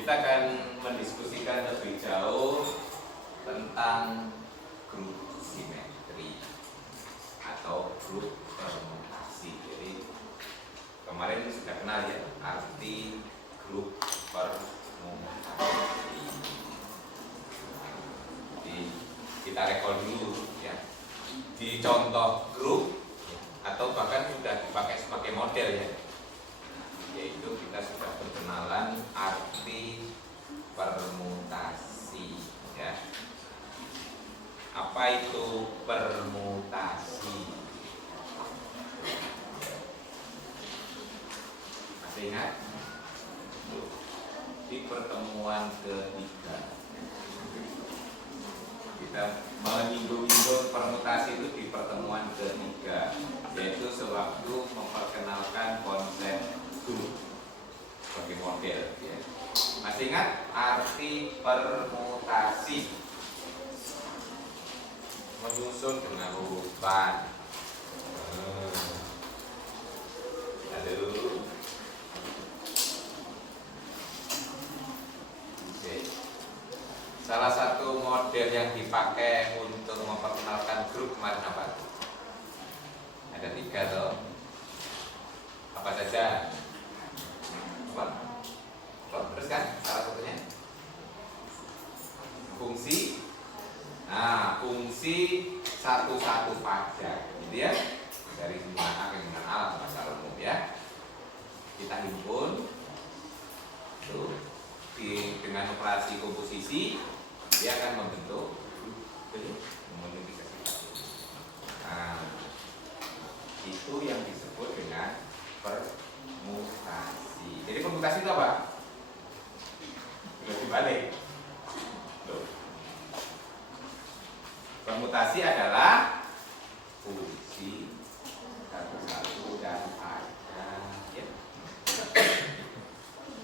Kita akan mendiskusikan lebih jauh tentang grup simetri atau grup permutasi. Jadi kemarin sudah kenal ya arti grup permutasi. Jadi kita recall dulu ya. Di contoh grup atau bahkan sudah dipakai sebagai model ya, yaitu kita sudah berkenalan arti permutasi ya. Apa itu permutasi? Masih ingat? Di pertemuan ketiga kita menyinggung permutasi itu di pertemuan ketiga, yaitu sewaktu memperkenalkan konsep grup sebagai model ya. Masih ingat arti permutasi? Menyusun dengan urutan. Lalu salah satu model yang dipakai untuk memperkenalkan grup kemarin apa? Ada 3 toh. Apa saja? Terus kan salah satunya fungsi. Nah, fungsi satu-satu pajak, gitu ya. Dari jumlah A ke jumlah A secara umum ya. Kita himpun tuh dengan operasi komposisi dia akan membentuk nah, itu yang disebut dengan permutasi. Jadi permutasi itu apa? Lebih balik. Permutasi adalah fungsi satu-satu dan pajak ya.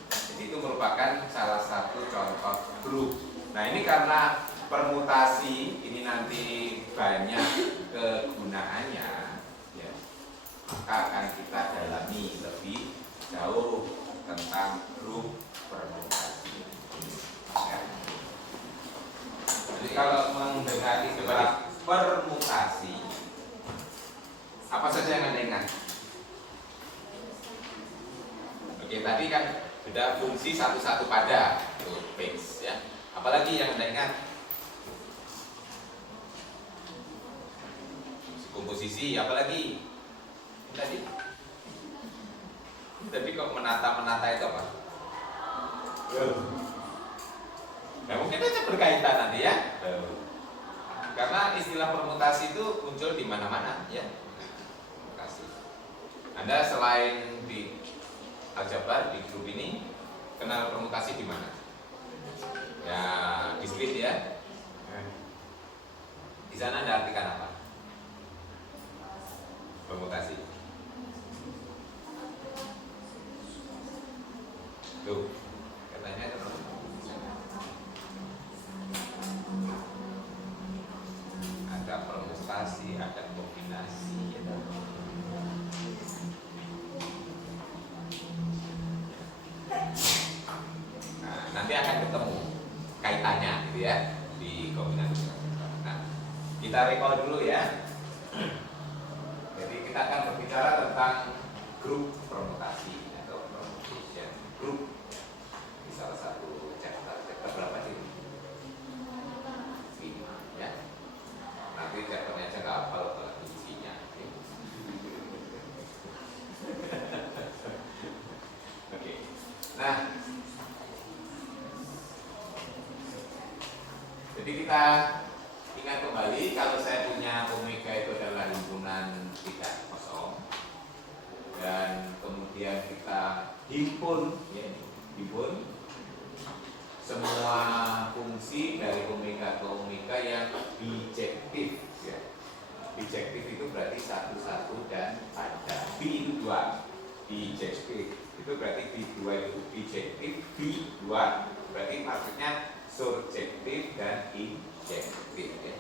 Jadi itu merupakan salah satu contoh grup. Nah ini karena permutasi ini nanti banyak kegunaannya ya, maka akan kita dalami lebih jauh tentang grup permutasi ya. Jadi kalau mendengar istilah permutasi, apa saja yang Anda ingat? Oke, tadi kan sudah fungsi satu-satu pada fix ya. Apalagi yang Anda ingat? Komposisi, apalagi? Tadi kok menata-menata itu apa? Nah mungkin aja berkaitan nanti ya. Karena istilah permutasi itu muncul di mana-mana ya. Permutasi. Anda selain di aljabar di grup ini kenal permutasi di mana? Ya, diskrit ya. Di sana Anda artikan apa? Permutasi. Tuh, katanya ada permutasi, ada kombinasi ya. Nah, nanti akan ketemu kaitannya gitu ya di kombinasi. Nah, kita recall dulu ya. Jadi kita akan berbicara tentang grup permutasi atau permutation group di salah satu chapter berapa sih? 5 ya. Nanti chapternya aja nggak hafal isinya. Oke. Nah, jadi kita ingat kembali kalau saya punya omega itu adalah himpunan tidak kosong dan kemudian kita himpun ya, himpun semua fungsi dari omega ke omega yang bijektif ya. Bijektif itu berarti satu-satu dan pada. B itu 2 bijektif itu berarti B2 itu bijektif, B2 berarti maksudnya subjektif dan injektif ya.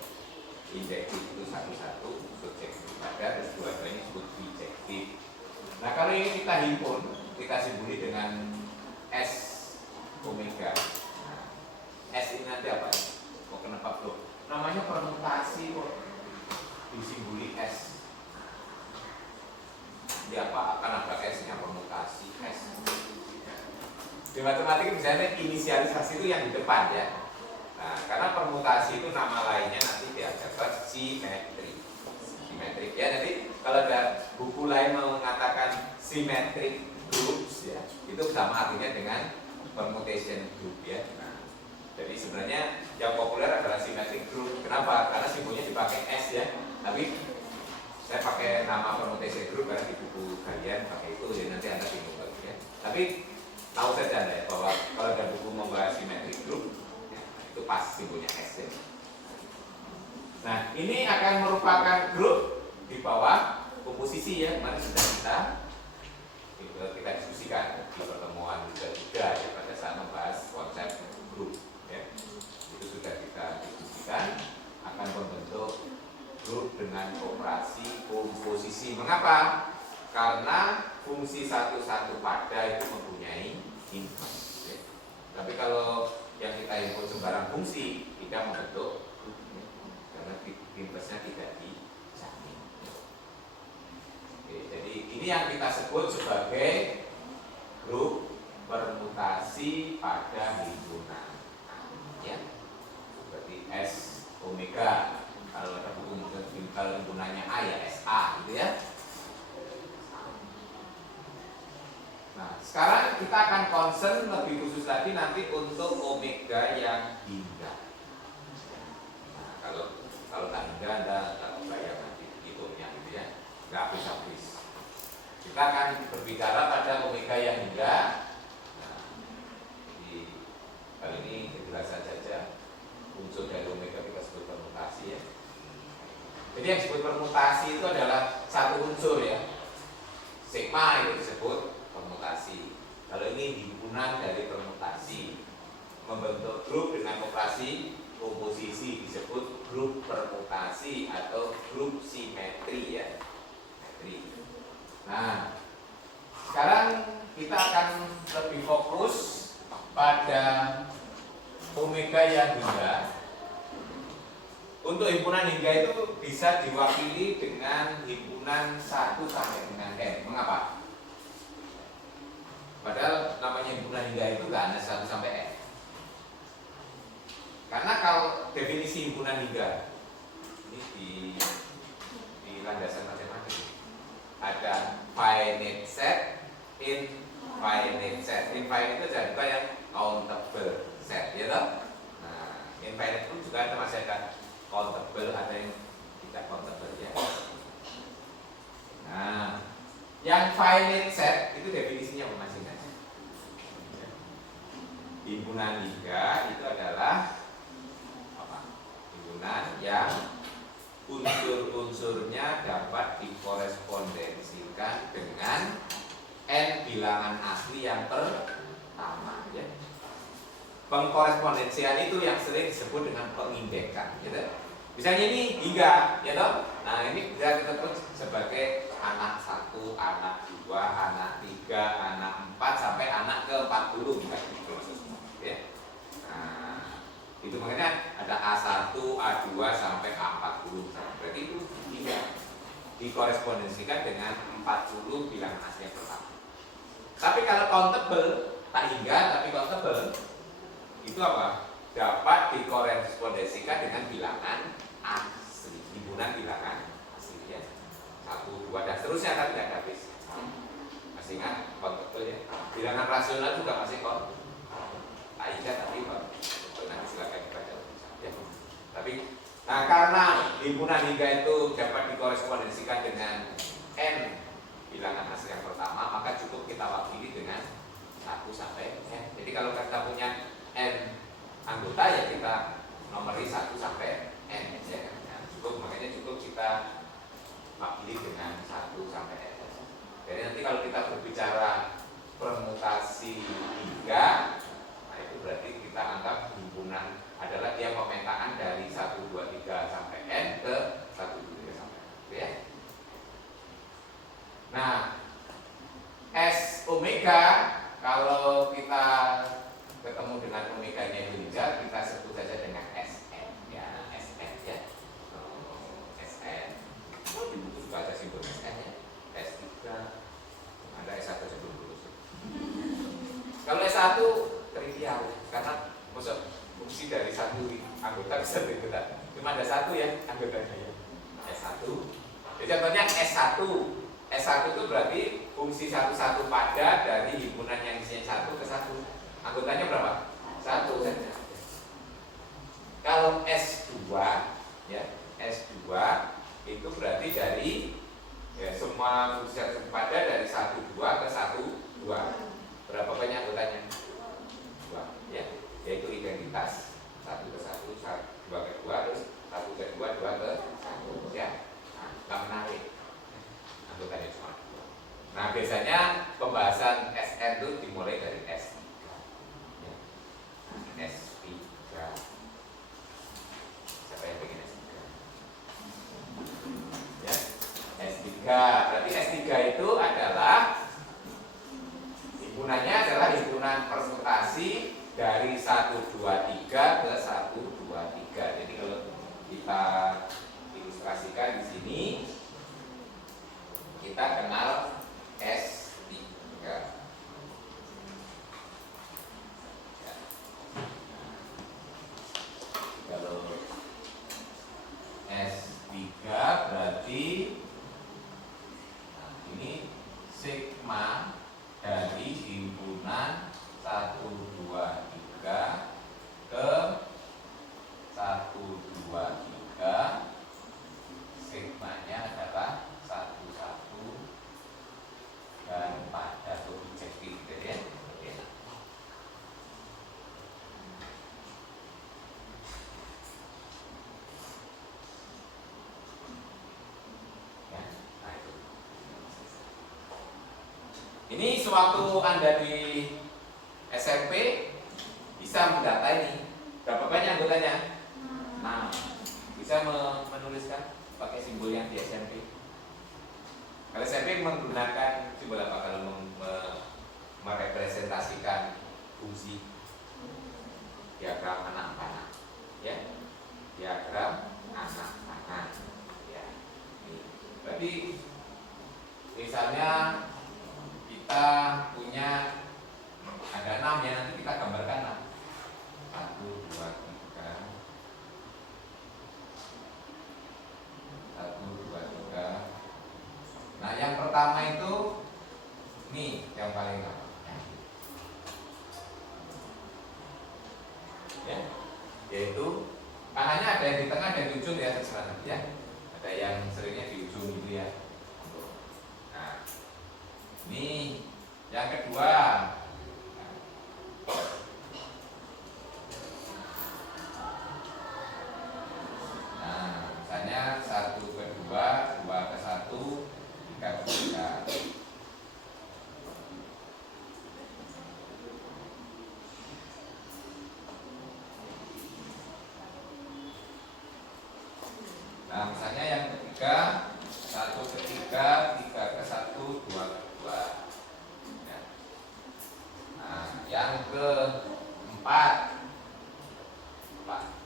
Injektif itu satu-satu, subjektif pada, terus dua-duanya disebut bijektif. Nah kalau ini kita himpun, kita simboli dengan S omega nanti apa? Kok kenapa bro? Namanya permutasi kok disimboli S. Di apa akan ada S-nya permutasi S. Di matematika misalnya inisialisasi itu yang di depan ya. Nah, karena permutasi itu nama lainnya nanti diajarkan simetri. Simetrik ya. Jadi kalau ada buku lain mengatakan symmetric groups ya, itu sama artinya dengan permutation group ya. Nah, jadi sebenarnya yang populer adalah symmetric group. Kenapa? Karena simbolnya dipakai S ya. Tapi saya pakai nama permutation group karena di buku kalian pakai itu, jadi nanti Anda bingung lagi ya. Tapi tahu saja ya bahwa kalau ada buku membahas symmetric group ya, itu pas simbolnya S ya. Nah, ini akan merupakan grup di bawah komposisi ya. Kemarin sudah kita diskusikan di pertemuan ketiga ya, pada saat membahas konsep grup ya. Itu sudah kita diskusikan akan membentuk grup dengan operasi komposisi. Mengapa? Karena fungsi satu-satu pada itu mempunyai inverse ya. Tapi kalau yang kita input sembarang fungsi tidak membentuk grup ya. Karena inverse-nya tidak dijamin ya. Oke, jadi ini yang kita sebut sebagai grup permutasi pada himpunan ya. Seperti S omega. Kalau ada buku kalau himpunannya A ya SA gitu ya. Nah, sekarang kita akan concern lebih khusus lagi nanti untuk omega yang hingga. Nah, kalau tak hingga Anda tak bayar nanti hitungnya gitu ya. Nggak habis-habis. Kita akan berbicara pada omega yang hingga. Nah, jadi kali ini kejelasan saja unsur dari omega kita sebut permutasi ya. Jadi yang disebut permutasi itu adalah satu unsur ya. Sigma itu disebut permutasi. Kalau ini himpunan dari permutasi membentuk grup dengan operasi komposisi disebut grup permutasi atau grup simetri ya. Simetri. Nah, sekarang kita akan lebih fokus pada omega yang hingga. Untuk himpunan hingga itu bisa diwakili dengan himpunan 1 sampai dengan N. Mengapa? Padahal namanya himpunan hingga itu nggak hanya 1 sampai N. Karena kalau definisi himpunan hingga ini di landasan matematika ada finite set, infinite set. Infinite itu juga yang countable set, ya toh? Nah, infinite pun juga masih ada countable, ada yang tidak countable ya. Nah, yang finite set itu definisinya masing-masing. Himpunan hingga itu adalah apa? Himpunan yang unsur-unsurnya dapat dikorespondensikan dengan n bilangan asli yang pertama ya. Pengkorespondensian itu yang sering disebut dengan pengindekan gitu. Misalnya ini hingga ya toh. Nah, ini bisa kita sebut sebagai anak 1, anak 2, anak 3, anak 4 sampai anak ke 40 ya. Nah, itu makanya ada A1, A2 sampai A40. Berarti itu hingga dikorespondensikan dengan 40 bilangan asli yang pertama. Tapi kalau countable, tak hingga tapi countable, itu apa? Dapat dikorespondensikan dengan bilangan asli, himpunan bilangan asli ya. 1, 2 dan seterusnya, tapi tidak habis. Masih ingat countable ya? Bilangan rasional juga masih countable. Tak hingga tapi countable, nanti silakan dibaca ya. Tapi nah, karena himpunan hingga itu dapat dikorespondensikan dengan n bilangan asli yang pertama, maka cukup kita wakili dengan 1 sampai n. Jadi kalau kita punya n anggota ya kita nomori 1 sampai n ya. Nah, cukup, makanya cukup kita wakili dengan 1 sampai n. Jadi nanti kalau kita berbicara permutasi hingga, nah itu berarti kita anggap himpunan adalah dia pemetaan dari 1, 2, 3 sampai n ke 1, 2, 3 sampai n ya. Nah, S omega kalau kita ketemu dengan omega-nya hingga, kita sebut saja trivial karena maksud fungsi dari satu anggota bisa berikutnya. Cuma ada satu ya anggotanya ya. S1. Jadi contohnya S1. S1 itu berarti fungsi satu pada dari himpunan yang isinya 1 ke 1. Anggotanya berapa? 1 saja. Kalau S2 ya, S2 itu berarti dari ya, semua fungsi satu pada dari 1 2 ke 1 2. Berapa banyak anggotanya? 2 ya. Yaitu identitas 1 ke 1, 2 ke 2, terus 1 ke 2, 2 ke 1 ya. Nah, menarik anggotanya cuma. Nah, biasanya pembahasan SN itu dimulai dari S3 ya. S3 siapa yang pengen S3? Ya, S3 berarti S3 itu adalah himpunannya adalah himpunan permutasi dari 1 2 3 ke 1 2 3. Jadi kalau kita ilustrasikan di sini kita kenal S3 ya. Kalau S3 berarti nah, ini sigma dari himpunan 1 2 3 ke 1 2 3. Sigmanya adalah 1 1 dan pada objektif gitu ya. Oke. Ya, nah itu. Ini sewaktu Anda di SMP bisa mendata ini berapa banyak anggotanya? Nah, bisa menuliskan pakai simbol yang di SMP. Kalau SMP menggunakan simbol apa kalau merepresentasikan fungsi? Diagram anak panah, ya. Diagram anak panah, ya. Berarti misalnya kita punya ada 6 ya, nanti kita gambarkan 1 2 3 1 2 3. Nah, yang pertama itu nih yang paling lama. Ya. Yaitu panahnya ada yang di tengah dan di ujung ya, terserah ya. Ada yang seringnya di ujung gitu ya. Nah, ini yang kedua. Nah, misalnya 1 ke 2, 2 ke 1, 3 ke 3. Nah, misalnya yang ketiga 1 ke 3, 3 ke 1, 2 ke 2 ya. Nah, yang keempat 4.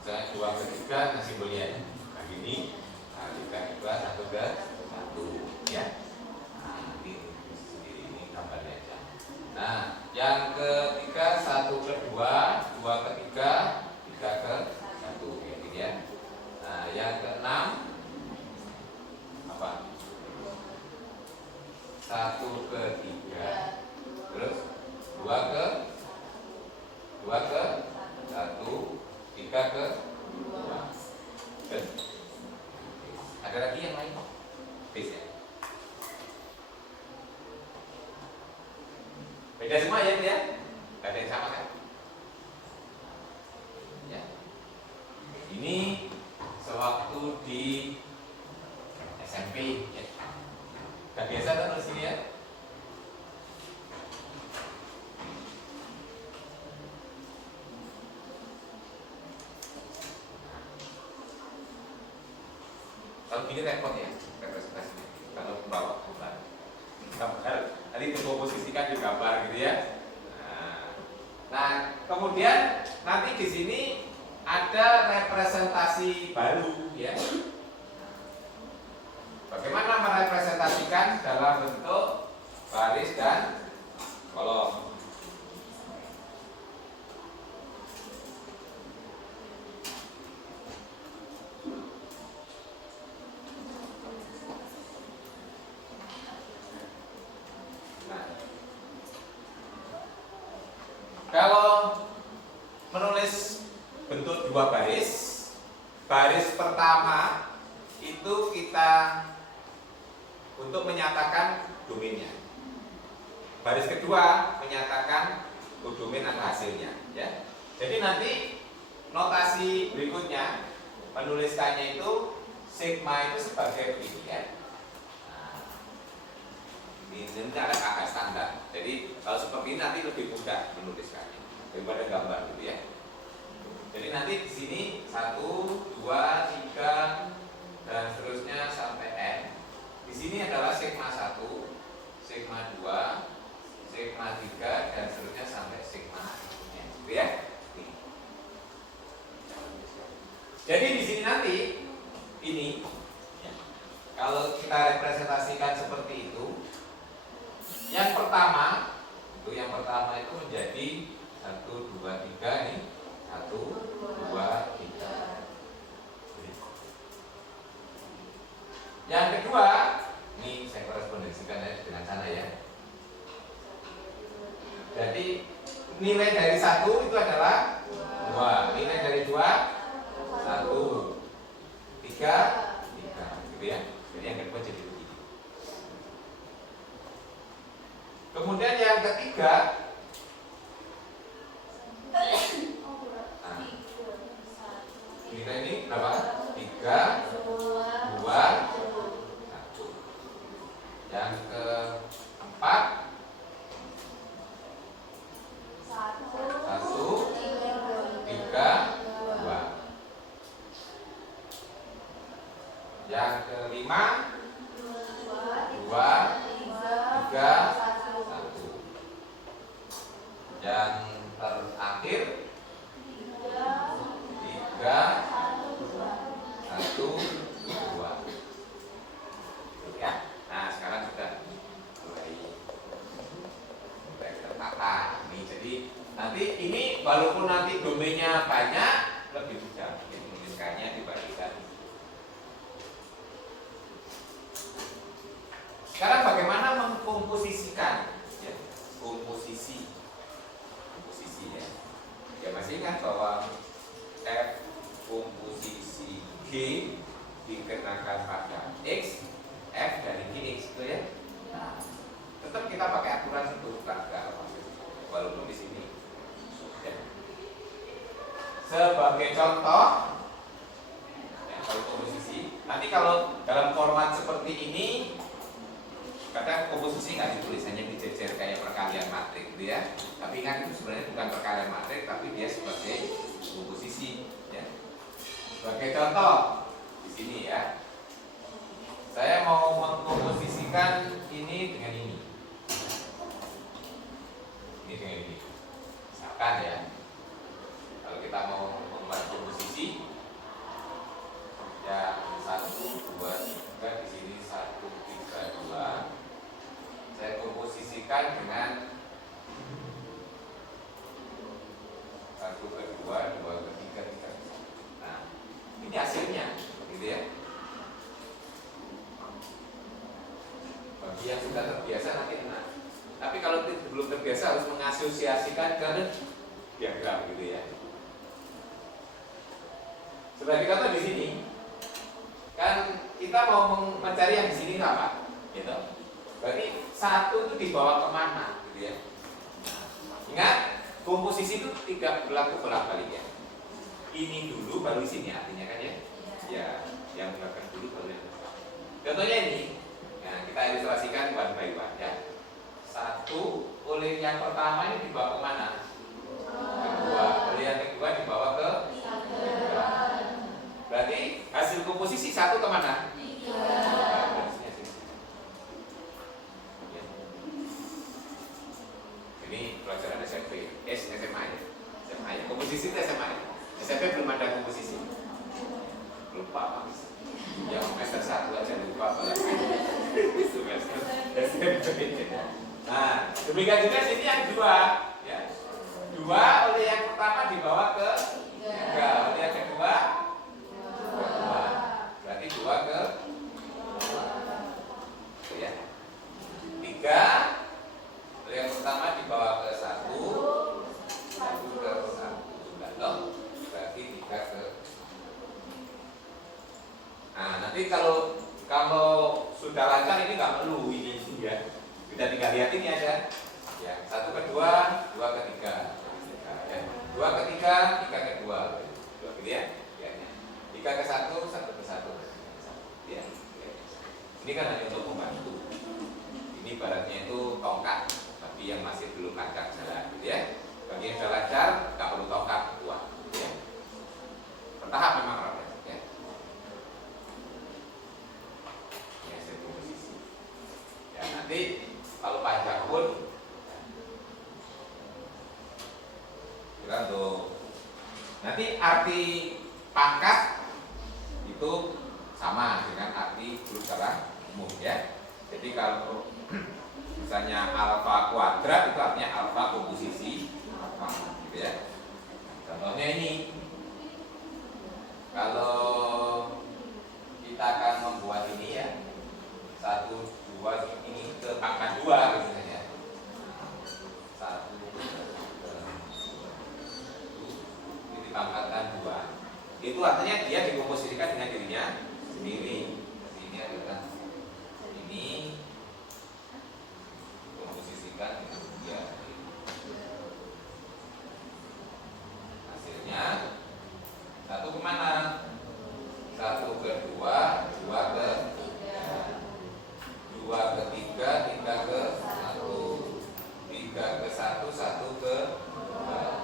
Misalnya 2 ke 3, nah simbolnya nah gini. Nah, 3 ke 2, 1 ke 1 ya. Nah, ini gambarnya aja. Nah, yang ketiga 1 ke 2, 2 ke 3, 3 ke 1 kayak gini ya. Nah, yang keenam apa? 1 ke 3. Terus 2 ke 1, 3 ke 2. Ada lagi yang lain? Bisa. Beda semua ya, dia? Gak ada yang sama kan? Ya. Ini sewaktu di SMP ya. Gak biasa kan nulis ini ya? Kalau gini repot ya representasinya. Kalau membawa gambar, tadi dikomposisikan di gambar gitu ya. Nah, kemudian nanti di sini ada representasi baru ya. Bagaimana merepresentasikan dalam bentuk baris dan kolom. Kalau menulis bentuk dua baris, baris pertama itu kita untuk menyatakan domainnya. Baris kedua menyatakan domain atau hasilnya. Ya. Jadi nanti notasi berikutnya menuliskannya itu sigma itu sebagai begini ya. Ini ada kakak standar. Jadi kalau seperti ini nanti lebih mudah menuliskannya daripada gambar gitu ya. Jadi nanti di sini 1, 2, 3 dan seterusnya sampai n. Di sini adalah sigma 1, sigma 2, sigma 3 dan seterusnya sampai sigma n. Gitu ya. Jadi di sini nanti ini ya, kalau kita representasikan seperti itu. Yang pertama itu menjadi 1, 2, 3 nih. 1, 2, 3. Yang kedua, ini saya korespondensikan dengan sana ya. Jadi nilai dari 1 itu adalah 2. Nilai dari 2 1, 3, 3 gitu ya. Jadi yang kedua jadi begini. Kemudian yang ketiga, nilai ini berapa? 3, 2, 1. Yang keempat 1, 3, 2. Yang kelima 2, 3, 1. Yang terakhir 3, 1, 2. Ya. Nah, sekarang sudah mulai tertata. Ini jadi nanti ini walaupun nanti domainnya banyak lebih mudah menuliskannya dibandingkan. Sekarang bagaimana mengkomposisikan ya, komposisi ya. Ya masih ingat bahwa F komposisi G dikenakan pada X, F dari GX itu ya. Nah, tetap kita pakai aturan itu walaupun di sini. Ya. Sebagai contoh, ya, kalau komposisi, nanti kalau dalam format seperti ini, kadang komposisi nggak ditulis, hanya dijejer kayak perkalian matrik gitu ya. Tapi ingat itu sebenarnya bukan perkalian matrik, tapi dia sebagai komposisi. Ya. Sebagai contoh di sini ya, saya mau mengkomposisikan ini dengan ini dengan ini. Misalkan ya, kalau kita mau membuat komposisi, ya 1, 2, 3 di sini 1, 3, 2. Saya komposisikan dengan 1 ke 2, 2 ke 3, 3 ke 1. Nah, ini hasilnya, gitu ya. Bagi yang sudah terbiasa nanti enak. Tapi kalau belum terbiasa harus mengasosiasikan ke diagram, gitu ya. Sebagai contoh di sini, kan kita mau mencari yang di sini apa? Gitu. Berarti 1 itu dibawa kemana, gitu ya? Ingat, komposisi itu tidak berlaku bolak-balik ya. Ini dulu baru di sini artinya kan ya? Ya, yang belakang dulu baru yang belakang. Contohnya ini, nah kita ilustrasikan one by one ya. 1 oleh yang pertama ini dibawa kemana? Kedua. Oleh yang kedua dibawa ke 3. Berarti hasil komposisi 1 kemana? 3. Ini pelajaran SMP, SMA ya. Komposisi itu SMA ya. SMP belum ada komposisi. Lupa Pak. Yang semester 1 aja lupa apalagi semester SMP. Demikian juga sini yang 2, ya. 2 oleh yang pertama dibawa ke 3, oleh yang kedua 2. Berarti 2 ke 2. Ya. 3 oleh yang pertama dibawa ke 1, 1 ke 1. Berarti 3 ke. Nah, nanti kalau sudah lancar ini nggak perlu ini ya. Kita tinggal lihat ini aja. Ya, 1 ke 2, 2 ke 3. Ya. 2 ke 3, 3 ke 2. 2 gitu ya. Ya. 3 ke 1, 1 ke 1. Ya. Ya. Ini kan hanya untuk membantu. Ini ibaratnya itu tongkat, tapi yang masih belum lancar jalan, gitu ya. Bagi yang sudah lancar, nggak perlu tongkat kuat, gitu ya. Bertahap memang Rabbah, ya. Ya, satu posisi. Ya, nanti kalau panjang pun, ya, untuk nanti arti pangkat itu sama dengan arti huruf secara umum, ya. Jadi kalau misalnya alfa kuadrat itu artinya alfa komposisi alfa, gitu ya. Contohnya ini, kalau kita akan membuat ini ya, 1, 2 ini ke pangkat 2 misalnya. 1 ini dipangkatkan 2. Itu artinya dia dikomposisikan dengan dirinya sendiri. Ini adalah ini komposisikan dengan dia. Hasilnya 1 kemana? 1 ke 2, 2 ke 2 ke 3, 3 ke 1, 3 ke 1, 1 ke 2.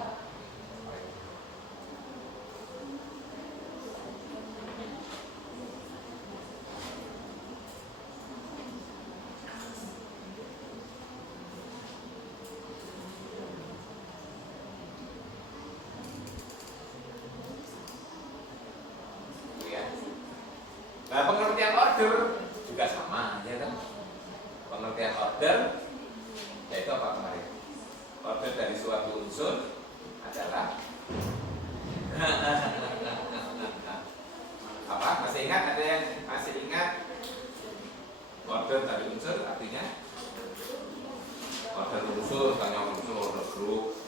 Nah, pengertian order juga sama, ya kan? Pengertian order yaitu apa kemarin? Order dari suatu unsur adalah apa? Masih ingat? Ada yang masih ingat? Order dari unsur artinya order unsur, tanya unsur, order group.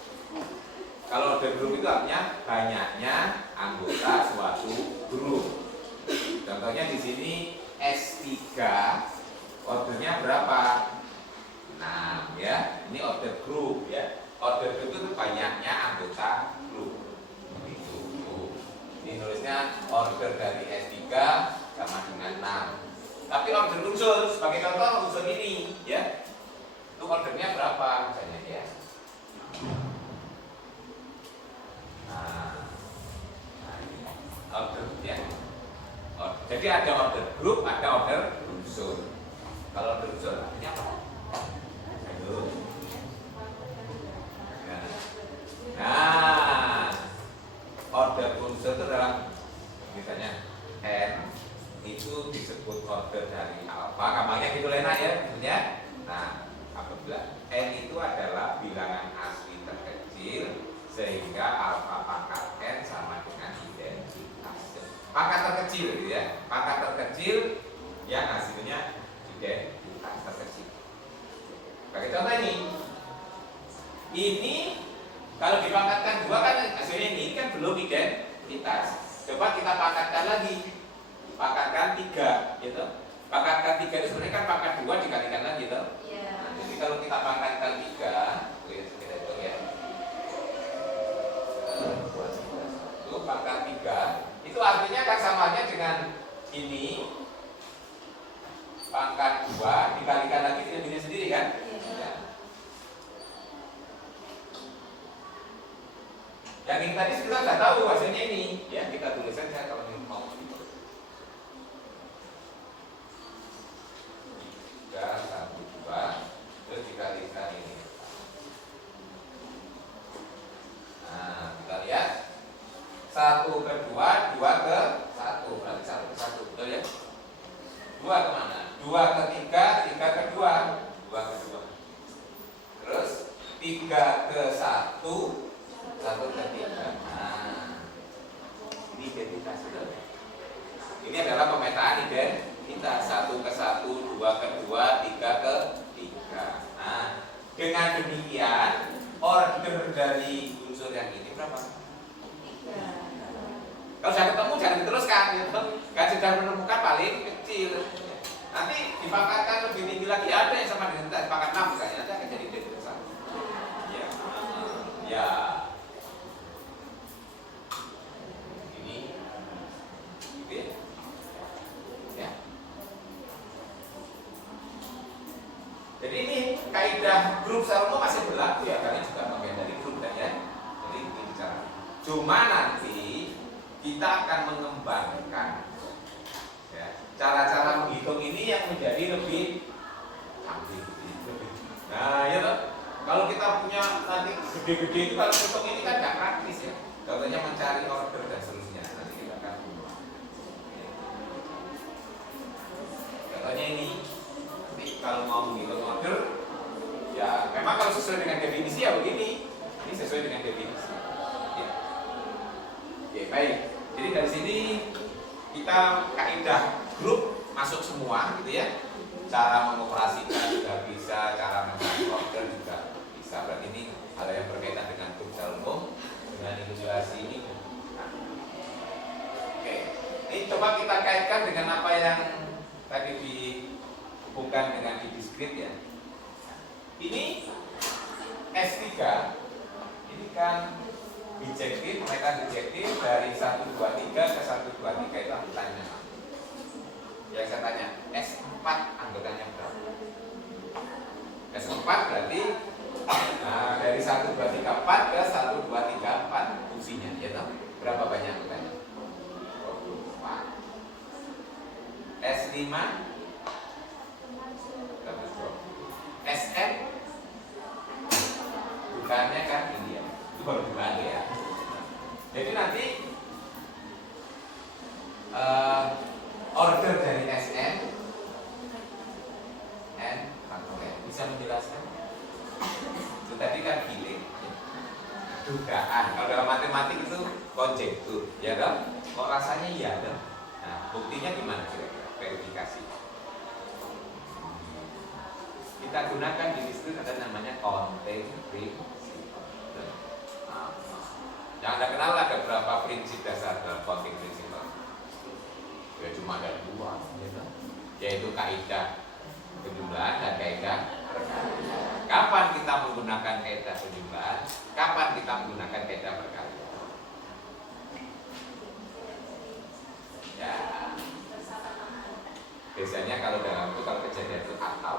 Kalau order group itu artinya banyaknya anggota suatu grup. Contohnya di sini S3 ordernya berapa? 6 ya. Ini order group ya. Order group itu banyaknya anggota grup. Itu. Ini nulisnya order dari S3 sama dengan 6. Tapi order unsur sebagai contoh unsur ini ya. Itu ordernya berapa misalnya ya. Nah ini order ya. Jadi ada order grup, ada order unsur. Kalau order unsur artinya apa? Nah, order unsur itu adalah misalnya N itu disebut order dari alfa, gampangnya gitu Lena ya, maksudnya. Nah, apabila N itu adalah bilangan asli terkecil sehingga alfa pangkat N sama dengan identitas. Pangkat terkecil gitu ya. Pangkat terkecil yang hasilnya identitas terkecil. Bagi contoh ini. Ini kalau dipangkatkan 2 kan hasilnya ini kan belum identitas. Coba kita pangkatkan lagi. Pangkatkan 3 gitu. Pangkatkan 3 itu sebenarnya kan pangkat 2 dikalikan lagi gitu. Iya. Nah, jadi kalau kita pangkatkan 3, kita hitung ya. Itu pangkat 3. Itu artinya kan samanya dengan ini pangkat 2 dikalikan lagi dengan dirinya sendiri kan? Ya. Yang ini tadi kita sudah tahu hasilnya ini ya, kita tulis saja kalau ini mau. 3, 1, 2 terus dikalikan ini. Nah, kita lihat 1 ke 2, 2 ke 1, berarti 1 ke 1, betul ya? 2 kemana? 2 ke 3, 3 ke 2, 2 ke 2. Terus 3 ke 1, 1 ke 3. Nah, ini identitas sudah. Ini adalah pemetaan identitas 1 ke 1, 2 ke 2, 3 ke 3. Nah, dengan demikian order dari unsur yang ini berapa? 3. Kalau sudah ketemu jangan diteruskan, gitu. Kan sudah menemukan paling kecil. Nanti dipangkatkan lebih tinggi lagi, ada yang sama dengan pangkat 6 misalnya, ada yang jadi identitas 1. Ya, ya. Ini, gitu ya. Ya. Jadi ini kaidah grup secara umum masih berlaku ya, karena juga bagian dari grup dan ya. Jadi ini bicara. Cuma nanti kita akan mengembangkan ya, cara-cara menghitung ini yang menjadi lebih canggih. Nah, ya toh. Kalau kita punya nanti gede-gede itu kalau hitung ini kan nggak praktis ya. Contohnya mencari order dan seterusnya. Nanti kita akan. Contohnya ini. Kalau mau menghitung order, ya memang kalau sesuai dengan definisi ya begini. Ini sesuai dengan definisi. Ya. Oke, baik. Jadi dari sini kita kaidah grup masuk semua, gitu ya. Cara mengoperasikan juga bisa, cara mencari order juga bisa. Berarti ini hal yang berkaitan dengan grup secara umum, dengan ilustrasi ini. Oke, ini coba kita kaitkan dengan apa yang tadi dihubungkan dengan di diskrit ya. Ini S3 ini kan bijektif, mereka bijektif dari 1, 2, 3 ke 1, 2, 3 itu anggotanya. Yang saya tanya, S4 anggotanya berapa? S4 berarti dari 1, 2, 3, 4 ke 1, 2, 3, 4 fungsinya, ya toh? Berapa banyak anggotanya? 24. S5 SM bukannya kan ini ya, itu baru dibagi ya. Jadi nanti order dari SM N faktorial bisa menjelaskan? Itu tadi kan giling, dugaan. Kalau dalam matematik itu konjektur, ya dong? Kok rasanya iya dong? Nah, buktinya gimana kira-kira? Verifikasi. Kita gunakan di diskrit ada namanya counting principle. Yang Anda kenal ada berapa prinsip dasar dalam counting principle? Ya cuma ada 2, gitu. Yaitu kaidah penjumlahan dan kaidah perkalian. Kapan kita menggunakan kaidah penjumlahan? Kapan kita menggunakan kaidah perkalian? Ya, biasanya kalau dalam itu kalau kejadian itu atau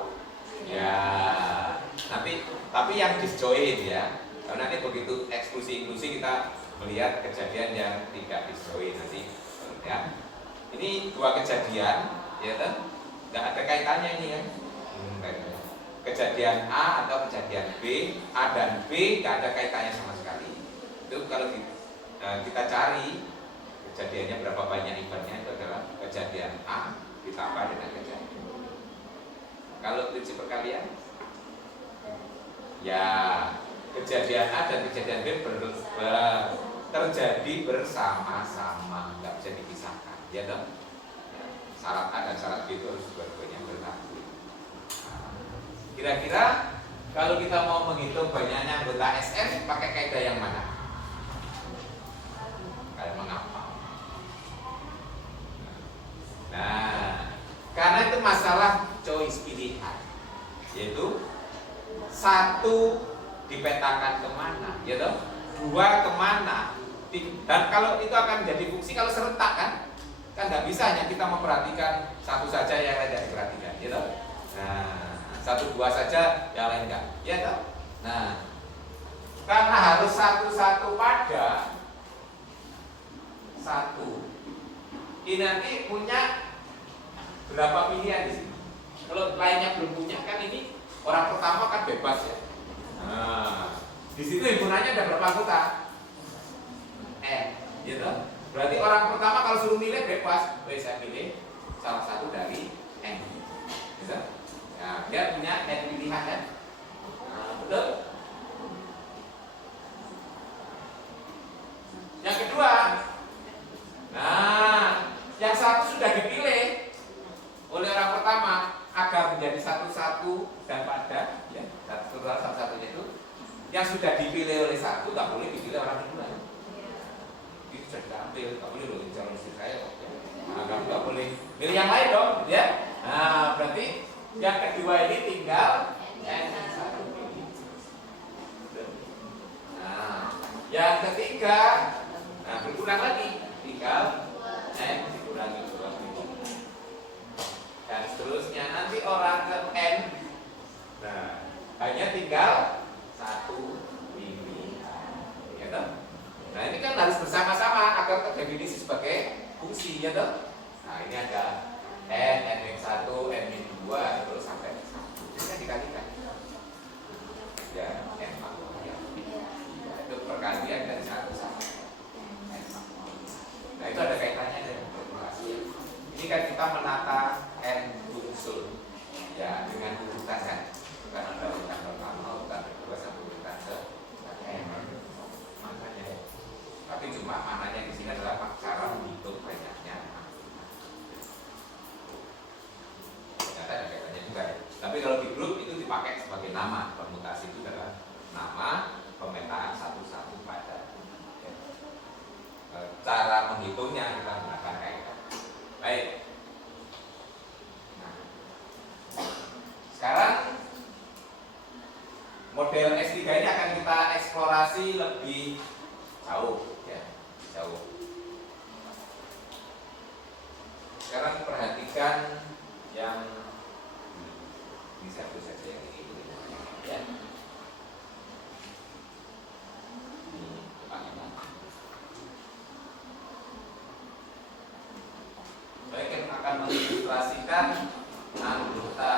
ya nanti tapi yang disjoin ya. Karena nanti begitu eksklusi inklusi kita melihat kejadian yang tidak disjoin nanti ya. Ini 2 kejadian ya kan? Nggak ada kaitannya ini ya. Kejadian A atau kejadian B, A dan B nggak ada kaitannya sama sekali. Itu kalau kita cari kejadiannya berapa banyak ibaratnya itu adalah kejadian A ditambah dengan kejadian B. Kalau prinsip perkalian ya kejadian A dan kejadian B terjadi bersama-sama, nggak bisa dipisahkan, ya dong. Syarat A dan syarat B itu harus dua-duanya berlaku. Kira-kira kalau kita mau menghitung banyaknya anggota SM pakai kaidah yang mana? Kayak mengapa? Nah, karena itu masalah choice pilihan, yaitu 1 dipetakan kemana, ya toh? 2 kemana? Dan kalau itu akan jadi fungsi kalau serentak kan nggak bisa hanya kita memperhatikan satu saja yang lain tidak diperhatikan, ya toh? Nah, 1, 2 saja yang lain enggak, ya toh? Nah, karena harus satu-satu pada 1. Ini nanti punya berapa pilihan di sini? Kalau lainnya belum punya kan ini orang pertama kan bebas ya. Nah, di situ himpunannya ada berapa anggota? N, gitu. Berarti orang pertama kalau suruh milih bebas, saya pilih salah satu dari N, gitu. Nah, dia punya N pilihan kan? Nah, betul. yang sudah dipilih oleh satu nggak boleh dipilih orang kedua. Itu sudah diambil, nggak boleh loh calon istri saya. Nah, kamu nggak boleh pilih yang lain dong, ya. Nah, berarti yang kedua ini tinggal N-1 pilih. Nah, yang ketiga, nah berkurang lagi, tinggal N dikurangi 2 pilih. Dan seterusnya nanti orang ke N, nah hanya tinggal 1 pilih. Ya toh? Nah ini kan harus bersama-sama agar terdefinisi sebagai fungsi, ya toh? Nah ini ada N, N-1, N-2, terus sampai 1. Ini kan dikalikan. Ya, N makhluk. Ya. Itu perkalian dari 1 sampai N makhluk. Nah itu ada kaitannya dengan formulasi. Ini kan kita menata N unsur, ya dengan urutan kan. Bukan ada urutan pertama, urutan kedua, sampai urutan ke N. Makanya. Tapi cuma maknanya di sini adalah cara menghitung banyaknya. Ada kaitannya juga. Tapi kalau di grup itu dipakai sebagai nama. Permutasi itu adalah nama pemetaan satu-satu pada. Ya. Cara menghitungnya kita menggunakan kaitan. Baik. Nah. Sekarang model S3 ini akan kita eksplorasi lebih jauh, ya, jauh. Sekarang perhatikan yang ini satu saja yang ini dulu, ya. Ini Pak. Saya akan mengilustrasikan anggota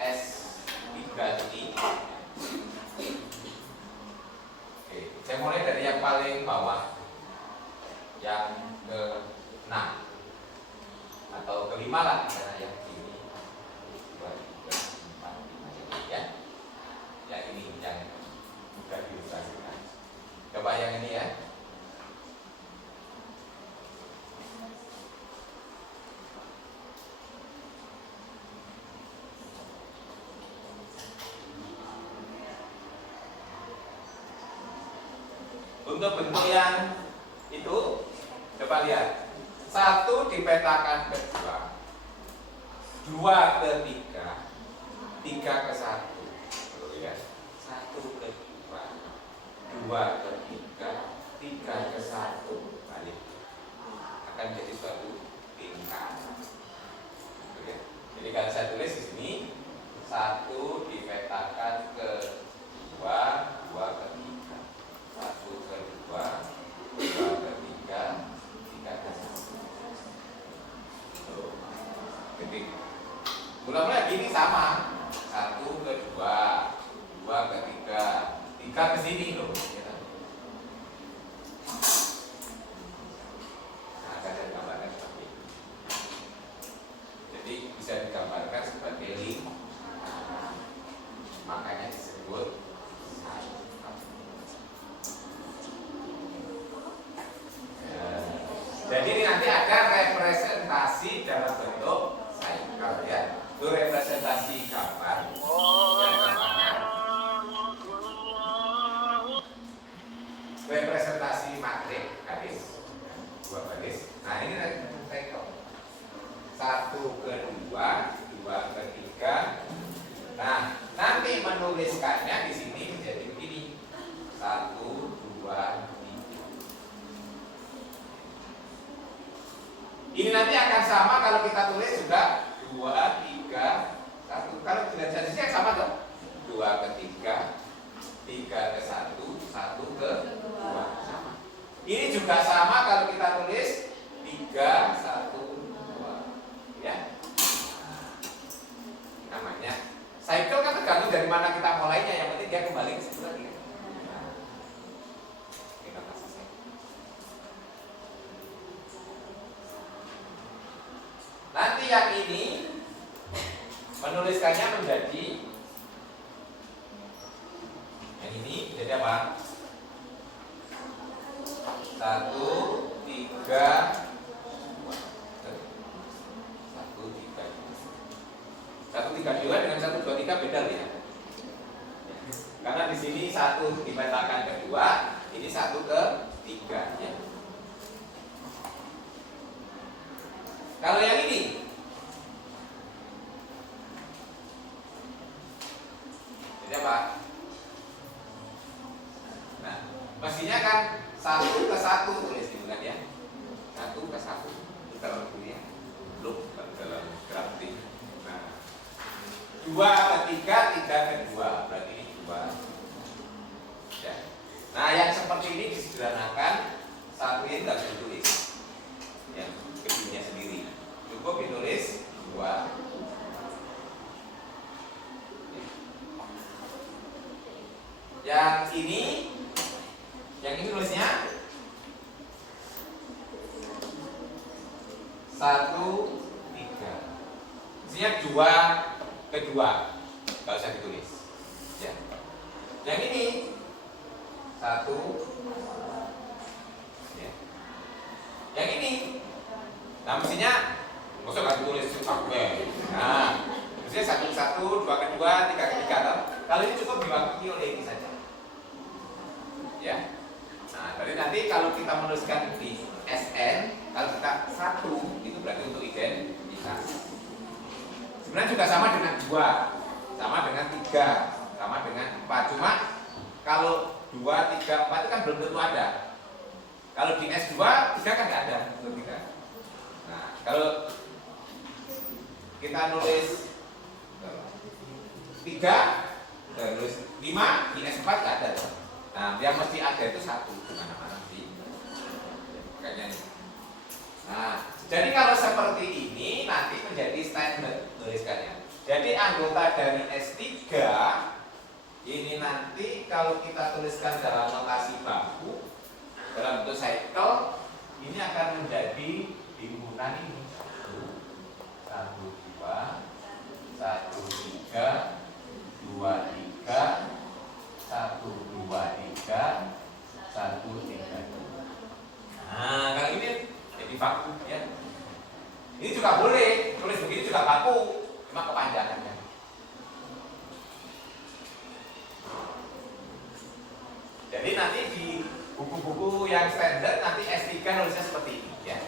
S3 ini. Oke, saya mulai dari yang paling bawah, yang ke-6 atau ke-5 lah, karena yang ini 2, 3, 4, 5 ya. Ya ini yang sudah diilustrasikan. Coba yang ini ya. Untuk bentuk yang itu, coba lihat. 1 dipetakan ke 2, 2 ke 3, 3 ke 1. Ya. 1 ke 2, 2 ke 3, 3 ke 1. Balik. Akan jadi suatu tingkat. Ya. Jadi kalau saya tulis di sini, 1 dipetakan ke 2, 2 ke 3. 1 ke 2, 2 ke 3, 3 ke 1. Jadi mulai gini sama. 1 ke 2, 2 ke 3, 3 ke sini loh. Nah, akan saya gambarkan seperti ini. Jadi bisa digambarkan sebagai link. Makanya disebut. Jadi ini nanti ada representasi dalam bentuk cycle ya. Itu representasi gambar. Representasi matrik garis, 2 garis. Nah ini cycle. 1 ke 2, 2 ke 3. Nah nanti menuliskannya di sini menjadi begini. 1, 2, 3. Ini nanti akan sama kalau kita tulis juga 2, 3, 1. Kalau jenisnya sama dong. 2 ke 3, 3 ke 1, 1 ke 2. Sama. Ini juga sama kalau kita tulis 3, 1, 2. Ya. Namanya cycle kan tergantung dari mana kita mulainya. Yang penting dia kembali ke situ lagi. Nanti yang ini menuliskannya menjadi yang ini jadi apa? 1, 3, 2. 1, 3, 1, 3, 2 dengan 1, 2, 3 beda ya. Karena di sini 1 dipetakan ke 2, ini 1 ke 3 ya. Kalau yang ini ini apa? Nah, mestinya kan 1 ke 1 tulis gitu kan ya. 1 ke 1 itu dalam ini ya. Belum dalam grafik. Nah, 2 ke 3, 3 ke 2, berarti ini 2 ya. Nah, yang seperti ini disederhanakan, satu ini tidak bisa ditulis ya, kedua sendiri cukup ditulis 2. Yang ini nulisnya 1, 3. Maksudnya 2 ke 2, nggak usah ditulis ya. Yang ini 1 ya. Yang ini, nah mestinya maksudnya nggak ditulis sampai. Nah, mestinya 1 ke 1, 2 ke 2, 3 ke 3. Kalau ini cukup diwakili oleh ini saja ya. Nah, dari nanti kalau kita menuliskan di SN, kalau kita 1 itu berarti untuk identitas. Sebenarnya juga sama dengan 2, sama dengan 3, sama dengan 4. Cuma kalau 2, 3, 4 itu kan belum tentu ada. Kalau di S2, 3 kan nggak ada. Nah, kalau kita nulis 3, nulis 5, di S4 nggak ada. Nah, yang mesti ada itu 1 di mana-mana sih. Makanya. Nah, jadi kalau seperti ini nanti menjadi standar tuliskannya. Jadi anggota dari S3 ini nanti kalau kita tuliskan dalam notasi baku dalam bentuk cycle, ini akan menjadi himpunan ini 1, 2, 1, 3, 2, 3, 1, 2, 3, 1, 3. Nah, kalau ini jadi baku ya. Ini juga boleh, tulis begini juga baku, cuma kepanjangannya. Jadi nanti di buku-buku yang standar nanti S3 nulisnya seperti ini ya.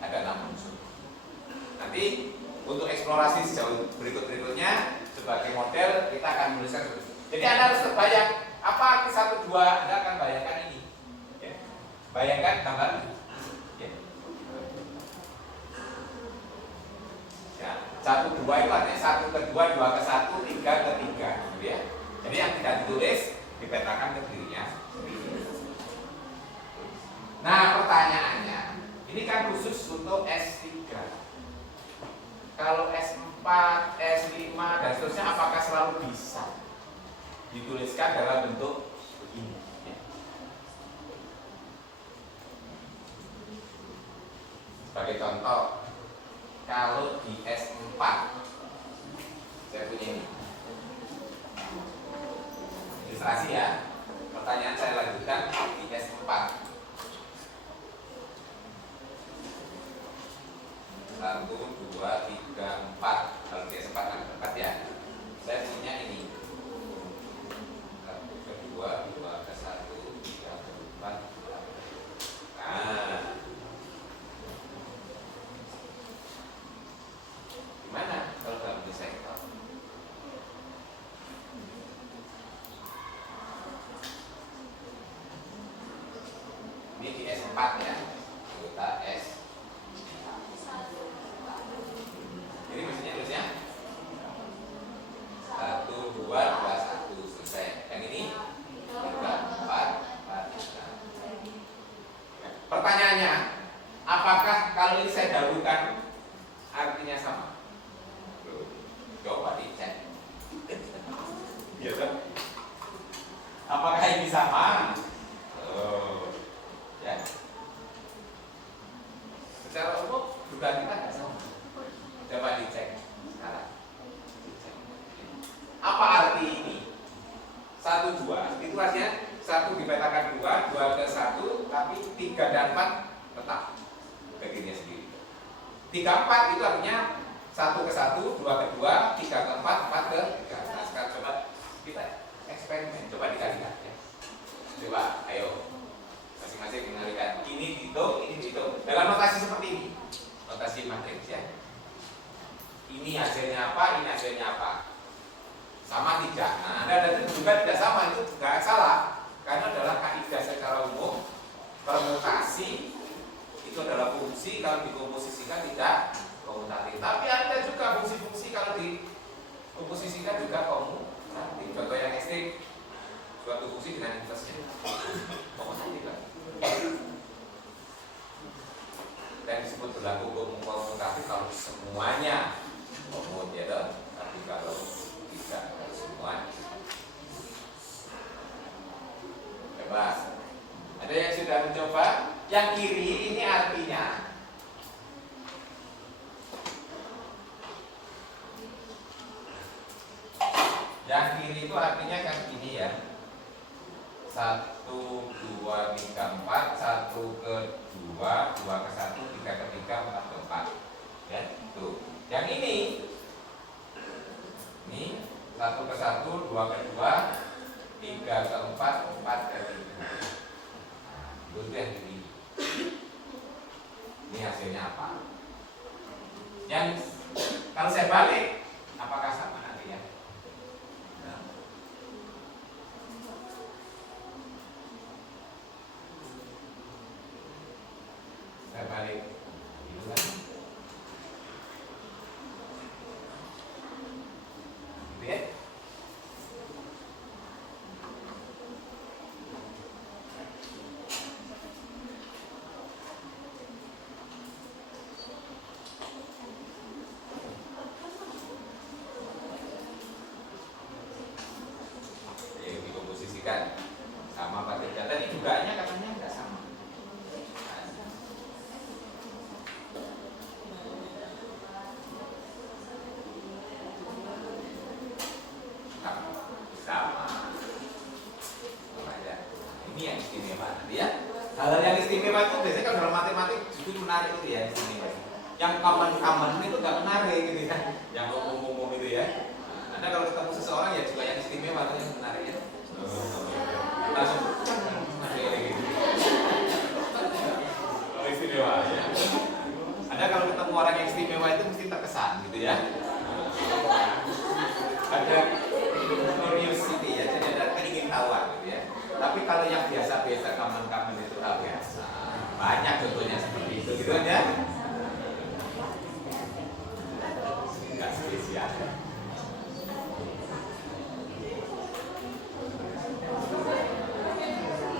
Ada 6 unsur. Nanti untuk eksplorasi sejauh berikut-berikutnya sebagai model kita akan menuliskan seperti ini. Jadi Anda harus terbayang apa arti 1, 2, Anda akan bayangkan ini ya. Bayangkan gambar ini ya. Ya, 1, 2 itu artinya 1 ke 2, 2 ke 1, 3 ke 3 gitu ya. Jadi yang tidak ditulis dipetakan ke dirinya sendiri. Nah, pertanyaannya, ini kan khusus untuk S3. Kalau S4, S5 dan seterusnya apakah selalu bisa dituliskan dalam bentuk begini ya. Sebagai contoh, kalau di S4 saya punya ini ilustrasi ya. Pertanyaan saya lanjutkan di S4. 1, 2, 3, 4. Kalau di S4 kan 4 ya. Saya punya ini 1 ke 2, 2 ke 1, 3 ke 4. Nah, gimana kalau dalam desain itu? Ini di S4 ya, anggota S. Ini mestinya tulisnya 1, 2, 2, 1 selesai. Yang ini 3, 4, 4. Pertanyaannya, apakah kalau ini saya dahulukan artinya sama? Coba dicek. Ya kan? Apakah ini sama? Ya. Secara umum juga kita nggak sama. Coba dicek sekarang. Apa arti ini? 1, 2 itu artinya 1 dipetakan 2, 2 ke 1, tapi 3 dan 4 tetap ke dirinya sendiri. 3, 4 itu artinya 1 ke 1, 2 ke 2, 3 ke 4, 4 ke 3. Nah, sekarang coba kita konstruksi dengan inversnya. Pokoknya tidak. Dan disebut berlaku komutatif kalau semuanya komut ya toh. Tapi kalau tidak semua. Bebas. Ada yang sudah mencoba? Yang kiri ini artinya itu artinya kan gini ya. 1, 2, 3, 4, 1 ke 2, 2 ke 1, 3 ke 3, 4 ke 4. Ya, tuh. Yang ini 1 ke 1, 2 ke 2, 3 ke 4, 4 ke 3. Itu yang ini. Ini hasilnya apa? Yang kalau saya balik, apakah sama nanti ya? Saya balik itu kan gitu ya. Ya dikomposisikan sama pakai data ini dugaannya katanya nggak sama. Ini yang istimewa nanti ya. Hal yang istimewa itu biasanya kalau dalam matematik justru menarik itu ya istimewa. Yang common itu nggak menarik gitu ya. Yang umum-umum itu ya. Anda kalau ketemu seseorang ya juga yang istimewa atau yang menarik ya. Langsung istimewa ya. Anda kalau ketemu orang yang istimewa itu mesti terkesan gitu ya. Ada curiosity ya, jadi ada keingintahuan gitu ya. Tapi kalau yang biasa-biasa kamen-kamen itu hal biasa. Banyak contohnya seperti itu gitu kan ya. Enggak spesial.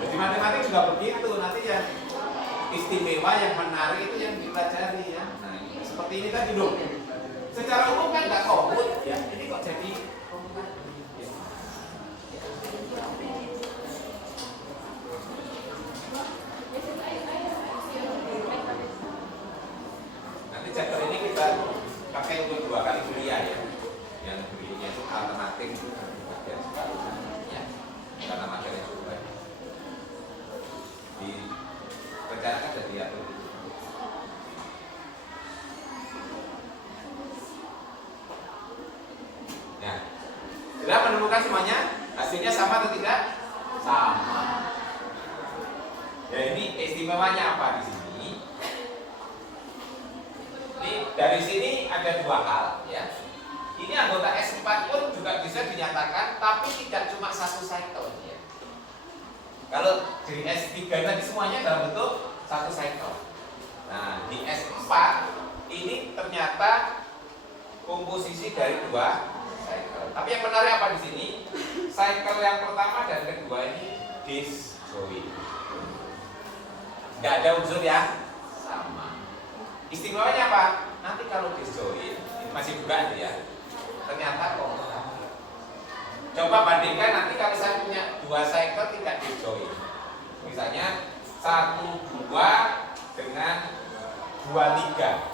Jadi matematik juga begitu, nanti yang istimewa, yang menarik itu yang dipelajari ya. Nah, seperti ini tadi loh. Secara umum kan nggak komut ya. Ini kok jadi komut? Nanti chapter ini kita pakai untuk 2 kali kuliah ya. Yang kuliahnya itu alternatif itu bagian sekali ya. Karena materinya juga direncanakan jadi diatur. Nah, sudah menemukan semuanya? Hasilnya sama atau tidak? Sama. Ya ini istimewanya apa di sini? Ini dari sini ada 2 hal ya. Ini anggota S4 pun juga bisa dinyatakan, tapi tidak cuma 1 cycle ya. Kalau di S3 tadi semuanya dalam bentuk 1 cycle. Nah, di S4 ini ternyata komposisi dari 2 cycle. Tapi yang menarik apa di sini? Cycle yang pertama dan kedua ini disjoint. Nggak ada unsur yang sama. Istimewanya apa? Nanti kalau disjoint, ini masih bukan ya. Ternyata komutatif. Coba bandingkan nanti kalau saya punya 2 cycle tidak disjoint. Misalnya 1, 2 dengan 2, 3.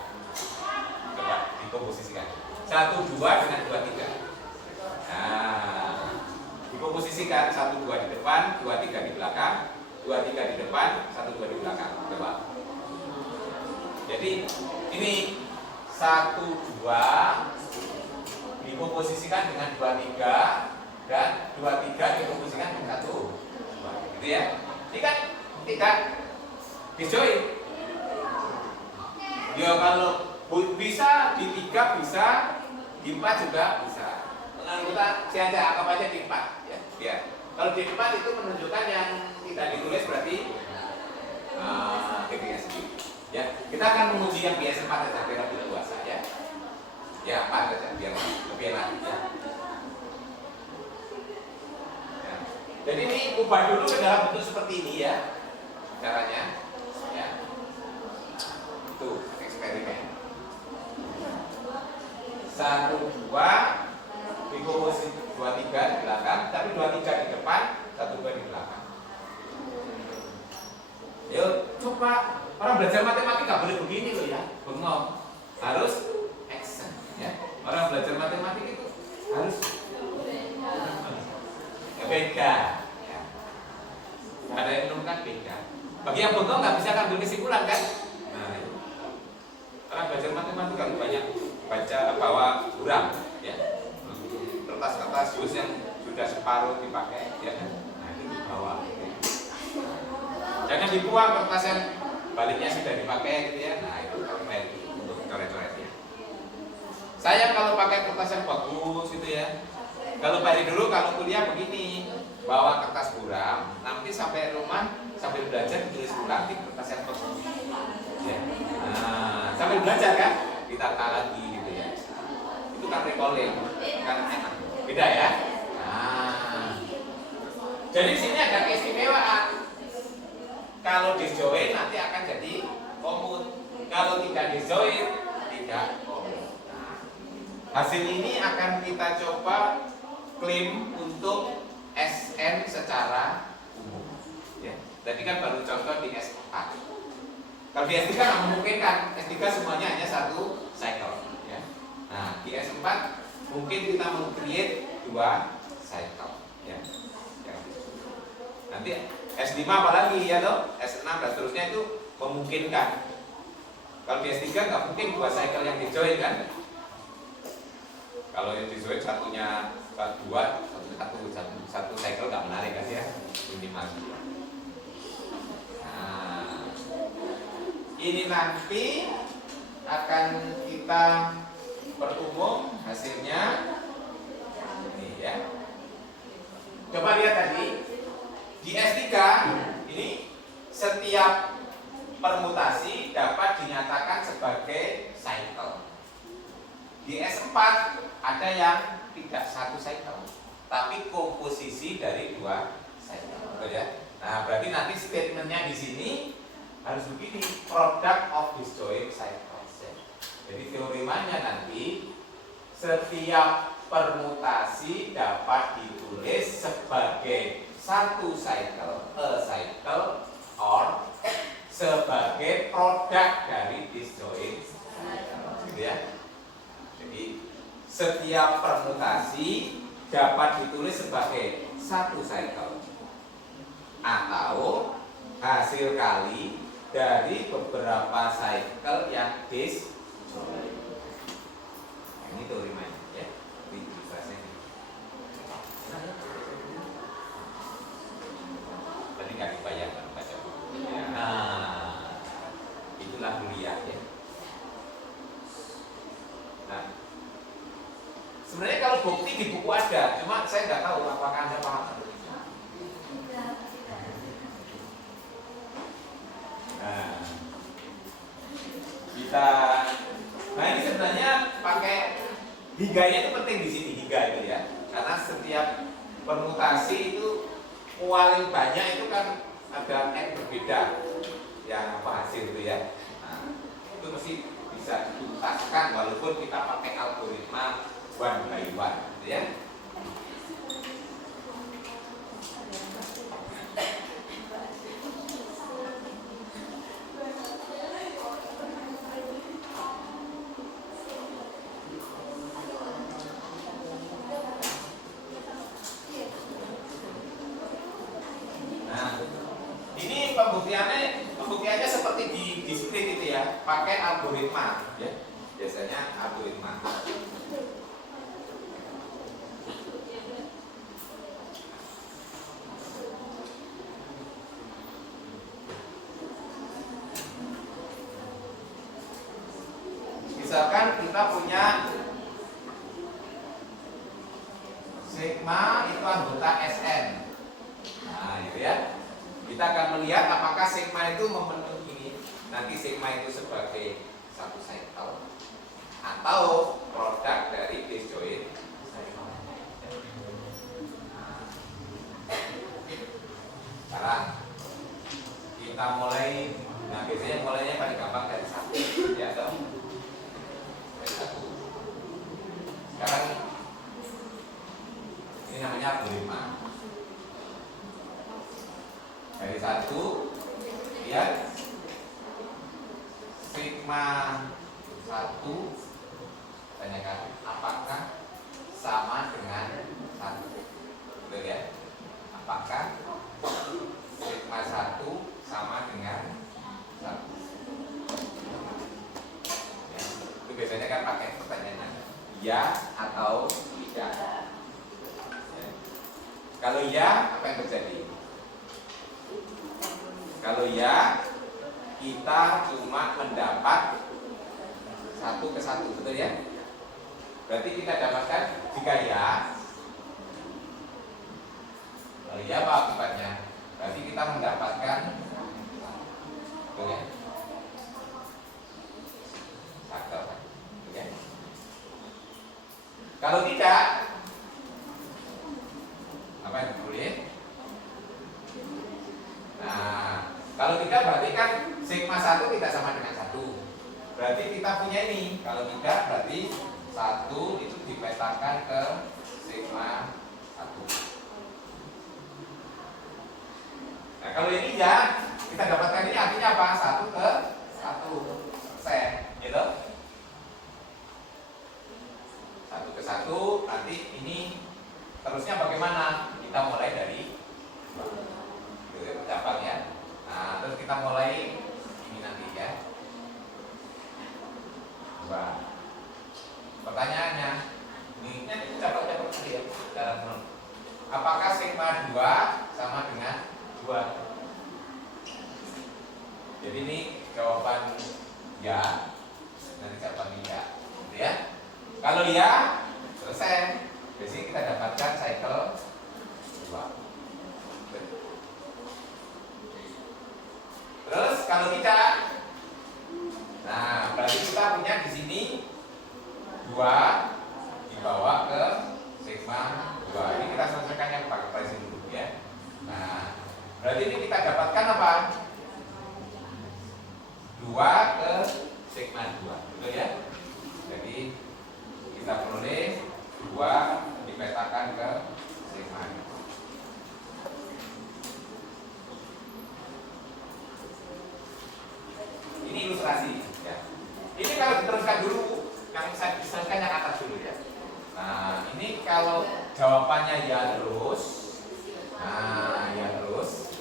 Coba dikomposisikan. 1, 2 dengan 2, 3. Nah, dikomposisikan 1, 2 di depan, 2, 3 di belakang, 2, 3 di depan, 1, 2 di belakang. Coba. Jadi ini 1, 2 dikomposisikan dengan 2, 3 dan 2, 3 dikomposisikan dengan 1, 2. Gitu ya. Ini kan tidak disjoint. Ya kalau bisa di 3 bisa, di 4 juga bisa. Kita saya anggap aja di 4 ya. Ya. Kalau di 4 itu menunjukkan yang tidak ditulis berarti TPS sendiri. Ya, kita akan menguji yang biasa 4 saja biar lebih luas ya. Ya, 4 saja biar lebih enak ya. Ya. Jadi ini ubah dulu ke dalam bentuk seperti ini ya caranya ya. Itu eksperimen 1, 2 dikomposisi 2, 3 di belakang, tapi 2, 3 di depan, 1, 2 di belakang. Yuk coba, orang belajar matematika boleh begini loh ya, bengong, harus action ya. Orang belajar matematika itu harus beda ya. Ada yang menentukan beda. Bagi yang bengong nggak bisa ambil kesimpulan kan? Nah, orang belajar matematika banyak baca bawa buram ya, kertas-kertas jus yang sudah separuh dipakai ya, nah itu dibawa ya. Jangan dibuang kertas yang baliknya sudah dipakai gitu ya, nah itu keren untuk coret-coret ya. Sayang kalau pakai kertas yang bagus gitu ya. Kalau dari dulu kalau kuliah begini, bawa kertas buram, nanti sampai rumah sambil belajar ditulis ulang di kertas yang bagus ya. Nah sambil belajar kan ditata lagi gitu ya. Itu kan recalling, kan enak. Beda ya. Nah, jadi sini ada keistimewaan. Kalau disjoin nanti akan jadi komut. Kalau tidak disjoin tidak komut. Nah, hasil ini akan kita coba klaim untuk SN secara umum. Ya. Jadi kan baru contoh di S4. Kalau di S3 nggak memungkinkan. S3 semuanya hanya satu cycle. Ya. Nah, di S4 mungkin kita meng-create 2 cycle. Ya. Nanti S5 apalagi ya loh, S6 dan seterusnya itu memungkinkan. Kalau di S3 nggak mungkin 2 cycle yang dijoin kan? Kalau yang dijoin satunya 2, satu cycle nggak menarik kan ya, minimal. Nah, ini nanti akan kita perumum hasilnya. Ini ya. Coba lihat tadi. Di S3 ini setiap permutasi dapat dinyatakan sebagai cycle. Di S4 ada yang tidak satu cycle, tapi komposisi dari 2 cycle. Betul ya? Nah, berarti nanti statementnya di sini harus begini, product of disjoint cycles. Jadi teoremanya nanti setiap permutasi dapat ditulis sebagai satu cycle, a cycle, or sebagai produk dari disjoint cycle, gitu ya. Jadi setiap permutasi dapat ditulis sebagai satu cycle atau hasil kali dari beberapa cycle yang disjoint. Ini teoremanya ya, ilustrasinya. Tadi nggak dibayangkan baca buku. Nah, itulah kuliah ya. Nah, sebenarnya kalau bukti di buku ada, cuma saya nggak tahu apakah Anda paham atau tidak. Nah, kita, nah ini sebenarnya pakai higanya itu penting di sini, higa itu ya, karena setiap permutasi itu paling banyak itu kan ada N berbeda yang apa hasil itu ya. Nah, itu mesti bisa dituntaskan walaupun kita pakai algoritma one by one, gitu ya. Pembuktiannya seperti di diskrit itu ya, pakai algoritma ya. Biasanya algoritma. Misalkan kita punya sigma itu anggota Sn. Nah, itu ya. Kita akan melihat apakah sigma itu memenuhi nanti sigma itu sebagai satu cycle atau produk dari disjoint cycle. kita mulai. Nah, biasanya mulainya paling gampang dari 1, ya dong. Dari 1. Sekarang ini namanya algoritma. Dari 1, lihat sigma 1, tanyakan apakah sama dengan 1. Betul ya? Apakah sigma 1 sama dengan 1? Ya, itu biasanya kan pakai pertanyaan ya atau tidak. Ya. Kalau ya, apa yang terjadi? Kalau ya, kita cuma mendapat 1 ke 1, betul ya? Berarti kita dapatkan jika ya. Kalau ya apa akibatnya? Berarti kita mendapatkan, betul ya? 1, betul ya? Kalau tidak, apa yang boleh? Nah, kalau tidak berarti kan sigma 1 tidak sama dengan 1. Berarti kita punya ini. Kalau tidak berarti 1 itu dipetakan ke sigma 1. Nah, kalau ini ya, kita dapatkan ini artinya apa? 1 ke 1%, gitu. 1 ke 1, nanti ini terusnya bagaimana? Kita mulai dari dapat ya. Nah, terus kita mulai ini nanti ya. Coba. Pertanyaannya, ini nanti dapat ya dalam apakah sigma 2 sama dengan 2? Jadi ini jawaban ya, nanti jawaban ya, gitu ya. Kalau ya, selesai. Di sini kita dapatkan cycle 2. Terus kalau tidak, nah berarti kita punya di sini 2 dibawa ke sigma 2. Ini kita selesaikan yang pakai pricing dulu ya. Nah, berarti ini kita dapatkan apa? 2 ke sigma 2, betul ya? Jadi kita peroleh 2 dipetakan ke sigma 2. Ini ilustrasi ya. Ini kalau diteruskan dulu, yang saya diteruskan yang atas dulu ya. Nah, ini kalau jawabannya ya terus. Nah, ya terus.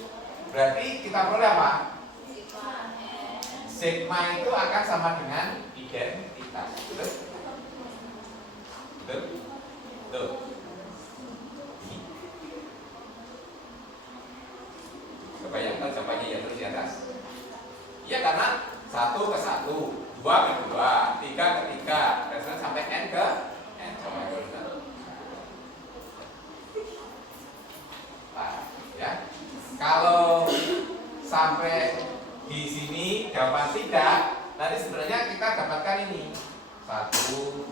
Berarti kita peroleh apa? Sigma itu akan sama dengan identitas. Betul? Betul? Betul. Kebayangkan jawabannya ya terus di atas. Iya, karena 1 ke 1, 2 ke 2, 3 ke 3, dan sampai n ke n. Nah, ya. Kalau sampai di sini jawaban tidak, nanti sebenarnya kita dapatkan ini 1,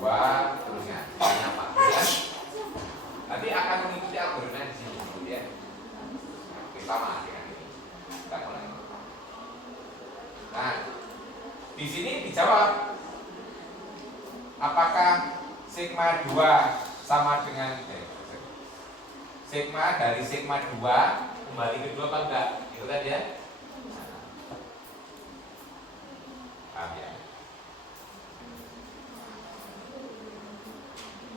2, terusnya apa? Ya? Nanti akan mengikuti algoritma di sini, ya. Sama dengan ini. Kita mulai. Nah, di sini dijawab apakah sigma 2 sama dengan sigma dari sigma 2 kembali ke 2 apa enggak? Itu tadi ya. Paham ya?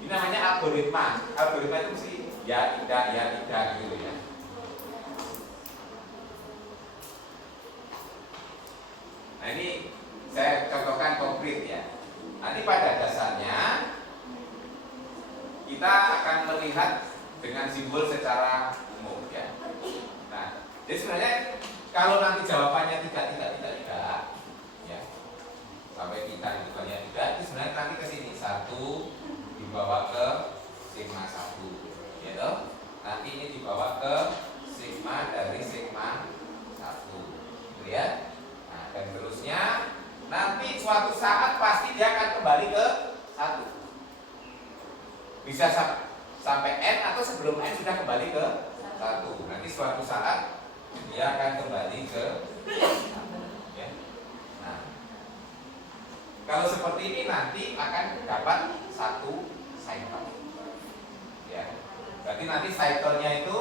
Ini namanya algoritma. Algoritma itu sih ya tidak gitu ya. Nah, ini saya contohkan konkret ya. Nanti pada dasarnya kita akan melihat dengan simbol secara umum ya. Nah, jadi sebenarnya kalau nanti jawabannya tidak ya. Sampai kita itu banyak tidak, itu sebenarnya nanti ke sini 1 dibawa ke sigma 1 gitu. Nanti ini dibawa ke sigma dari sigma 1 gitu ya. Dan terusnya nanti suatu saat pasti dia akan kembali ke 1. Bisa sampai n atau sebelum n sudah kembali ke 1. Nanti suatu saat dia akan kembali ke ya. Nah, kalau seperti ini nanti akan dapat satu cycle. Ya. Berarti nanti cycle-nya itu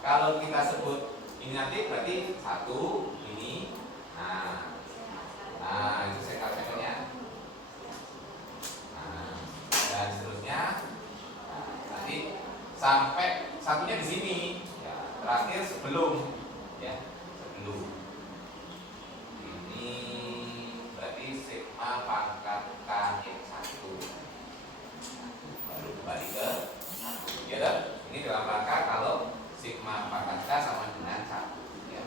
kalau kita sebut ini nanti berarti satu ini. Nah, itu cycle-nya. Nah, dan seterusnya. Nah, nanti sampai satunya di sini. Ya, terakhir sebelum ya, sebelum ini berarti sigma pangkat K X1 baru kembali ke ya kan? Ini dalam rangka kalau sigma pangkat K sama dengan 1 ya.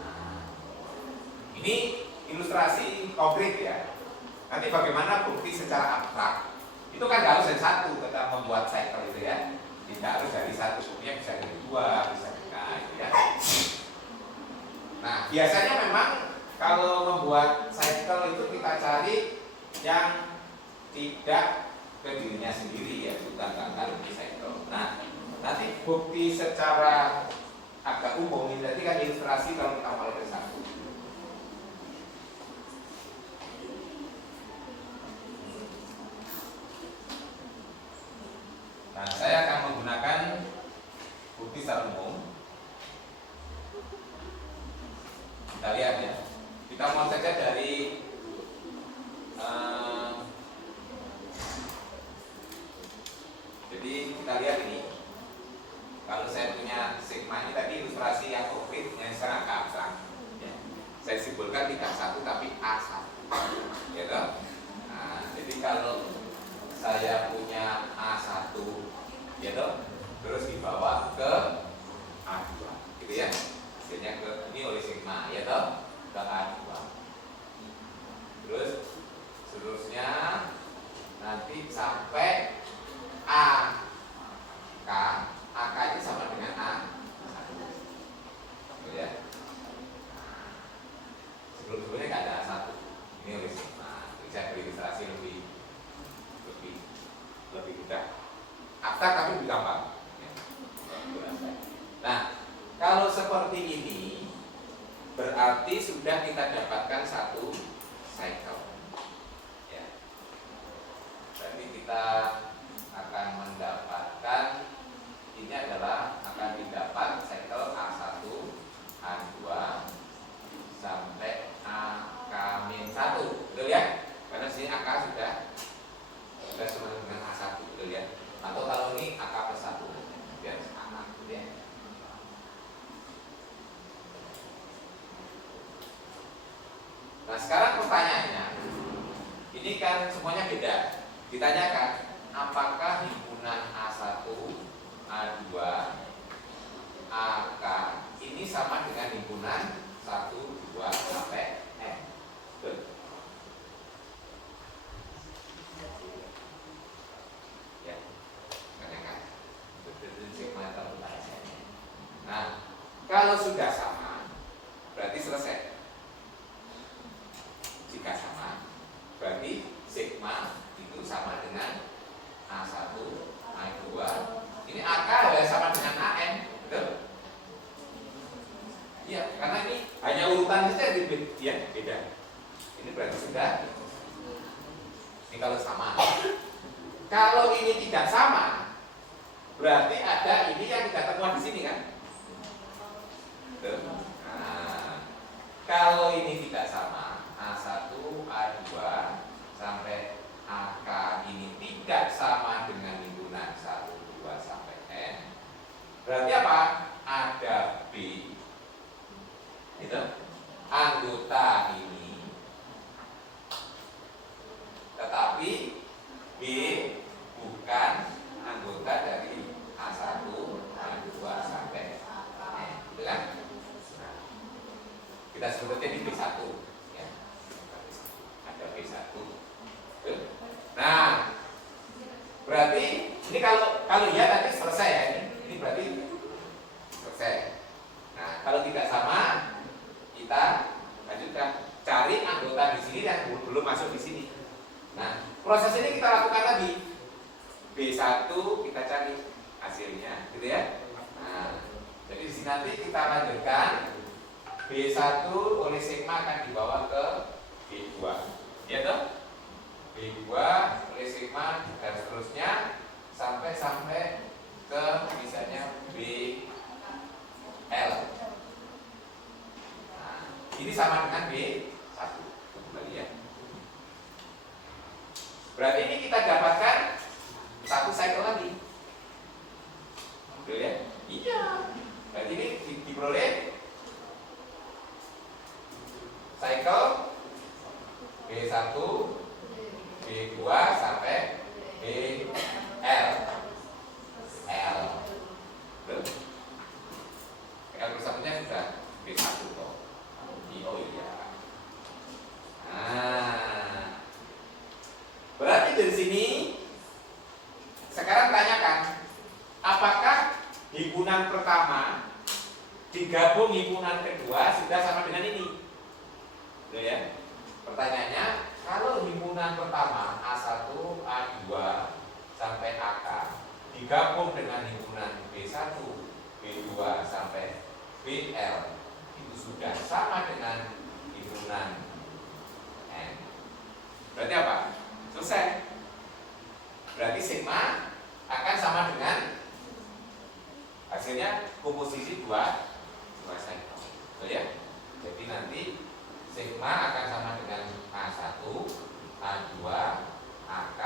Nah, ini ilustrasi konkret ya. Nanti bagaimana bukti secara abstrak itu kan harus dari satu kita membuat cycle itu ya, tidak harus dari satu, buktinya bisa dari dua, bisa itu ya. Nah, biasanya memang kalau membuat cycle itu kita cari yang tidak ke dirinya sendiri ya, bukan di cycle. Nah, nanti bukti secara agak umum ini tadi kan ilustrasi kalau kita mulai dari satu. Nah, saya akan menggunakan bukti secara umum. Kita lihat ya. Kita mau saja dari jadi kita lihat ini. Kalau saya punya sigma ini tadi ilustrasi yang konkret, yang sekarang agak abstrak. Ya. Saya simpulkan tidak satu tapi A1. Ya toh? Nah, jadi kalau saya punya A1 ya toh, terus dibawa ke A2 gitu ya. Hasilnya ke ini oleh sigma ya toh, ke A2. Terus seterusnya nanti sampai AK. AK ini sama dengan A1 gitu ya. Sebelum-sebelumnya nggak ada A1. Ini oleh sigma. Jadi saya beri ilustrasi lebih mudah. Abstrak tapi lebih gampang. Nah, kalau seperti ini berarti sudah kita dapatkan satu cycle. Ya. Berarti kita akan mendapatkan ini adalah akan didapat cycle A1, A2 sampai AK-1. Betul ya? Karena sini AK sudah sama dengan A1, betul ya? Atau kalau ini AK plus 1 biar AK gitu ya. Nah, sekarang pertanyaannya, ini kan semuanya beda. Ditanyakan, apakah himpunan A1, A2, AK ini sama dengan himpunan 1, 2 sampai N? Betul. Ya, tanyakan. Nah, kalau sudah sama, berarti selesai. Jika sama, berarti sigma itu sama dengan A1, A2. Ini AK adalah sama dengan AN, betul? Iya, karena ini hanya urutan saja ya, beda. Ini berarti sudah. Ini kalau sama. Kalau ini tidak sama, berarti ada ini yang tidak temuan di sini kan? Betul? Nah, kalau ini tidak sama, A1, A2 sampai AK ini tidak sama dengan himpunan 1, 2 sampai N. Berarti apa? Ada B. Itu anggota ini. Tetapi B bukan anggota dari A1, nanti kita lanjutkan B1 oleh sigma akan dibawa ke B2. Ya toh? B2 oleh sigma dan seterusnya sampai ke misalnya BL. Nah, ini sama dengan B1 kembali ya. Berarti ini kita dapatkan satu cycle lagi. Betul ya? Iya. Berarti ini diperoleh cycle B1, B2 sampai BL. L. Betul. L satunya sudah B1 toh. Oh iya. Nah. Berarti dari sini sekarang tanyakan, apakah himpunan pertama digabung himpunan kedua sudah sama dengan ini? Betul ya? Pertanyaannya, kalau himpunan pertama A1, A2 sampai AK digabung dengan himpunan B1, B2 sampai BL itu sudah sama dengan himpunan N. Berarti apa? Selesai. Berarti sigma akan sama dengan hasilnya komposisi dua cycle. Betul ya? Jadi nanti sigma akan sama dengan A1, A2, AK,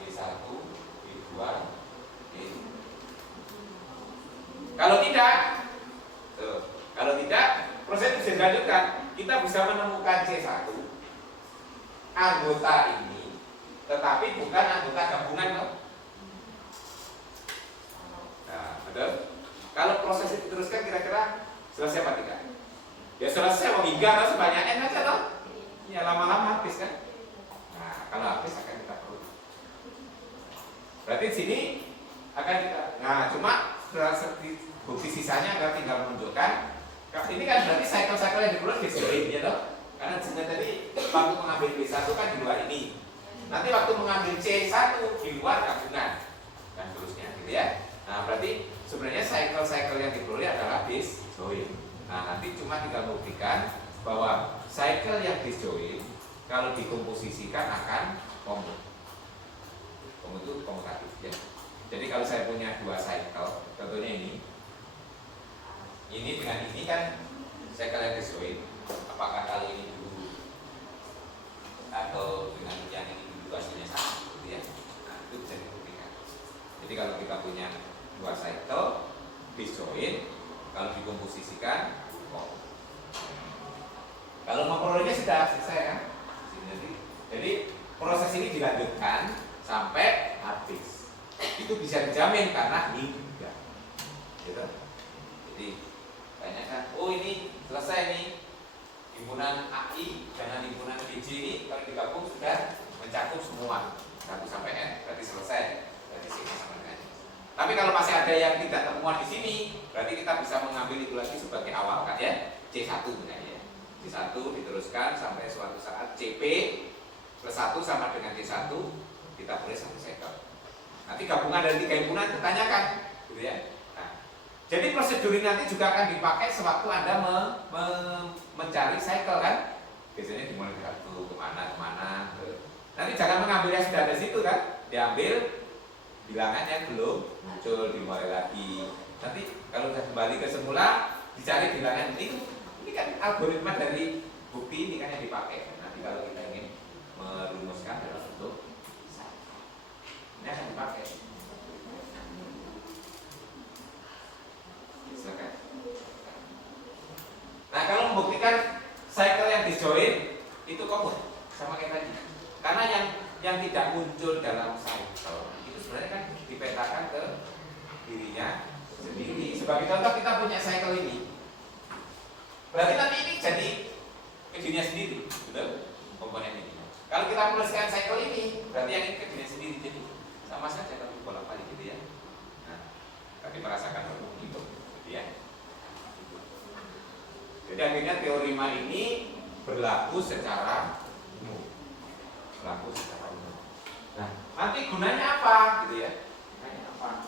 B1, B2, B. Kalau tidak, proses bisa dilanjutkan. Kita bisa menemukan C1 anggota ini, tetapi bukan anggota gabungan loh. Nah, betul. Kalau proses itu diteruskan kira-kira selesai apa tidak? Ya selesai, mau hingga sebanyak N aja toh. Ya lama-lama habis kan. Nah, kalau habis akan kita perlu. Berarti di sini akan kita. Nah, cuma bukti sisanya akan tinggal menunjukkan. Ini kan berarti cycle-cycle yang diperlukan disjoin ya toh. Karena sebenarnya tadi waktu mengambil B1 kan di luar ini. Nanti waktu mengambil C1 di luar gabungan dan seterusnya gitu ya. Nah, berarti sebenarnya cycle-cycle yang diperoleh adalah disjoin. Nah, nanti cuma tinggal membuktikan bahwa cycle yang disjoin kalau dikomposisikan akan komut. Komut itu komutatif ya. Jadi kalau saya punya dua cycle, contohnya ini dengan ini kan cycle yang disjoin. Apakah kali ini dulu atau dengan yang ini dulu hasilnya sama gitu ya. Nah, itu bisa dibuktikan. Jadi kalau kita punya dua cycle disjoin, kalau dikomposisikan komut. Kalau memperolehnya sudah selesai kan? Jadi proses ini dilanjutkan sampai habis. Itu bisa dijamin karena hingga. Gitu. Jadi tanyakan, oh ini selesai nih. Himpunan AI dengan himpunan BJ ini kalau digabung sudah mencakup semua 1 sampai N, berarti selesai. Berarti sini sama dengan ini. Tapi kalau masih ada yang tidak temuan di sini, berarti kita bisa mengambil itu lagi sebagai awal kan ya, C1 misalnya. C1 diteruskan sampai suatu saat CP plus 1 sama dengan C1, kita boleh satu cycle. Nanti gabungan dari 3 himpunan ditanyakan, gitu ya. Jadi prosedur ini nanti juga akan dipakai sewaktu Anda mencari cycle kan. Biasanya dimulai dari satu kemana. Nanti jangan mengambil yang sudah ada di situ kan. Diambil bilangannya belum muncul, dimulai lagi. Nanti kalau sudah kembali ke semula, dicari bilangan ini. Ini kan algoritma dari bukti ini kan yang dipakai. Nanti kalau kita ingin merumuskan dalam bentuk ini akan dipakai. Nah, kalau membuktikan cycle yang disjoin itu komut sama kayak tadi. Karena yang tidak muncul dalam cycle itu sebenarnya kan dipetakan ke dirinya sendiri. Sebagai contoh kita punya cycle ini. Berarti nanti ini jadi ke dirinya sendiri, betul? Komponen ini. Kalau kita menuliskan cycle ini, berarti yang ini ke dirinya sendiri jadi sama saja tapi bolak-balik gitu ya. Nah, tadi merasakan itu, gitu ya. Jadi akhirnya teorema ini berlaku secara umum. Nah, nanti gunanya apa gitu ya? Gunanya apa?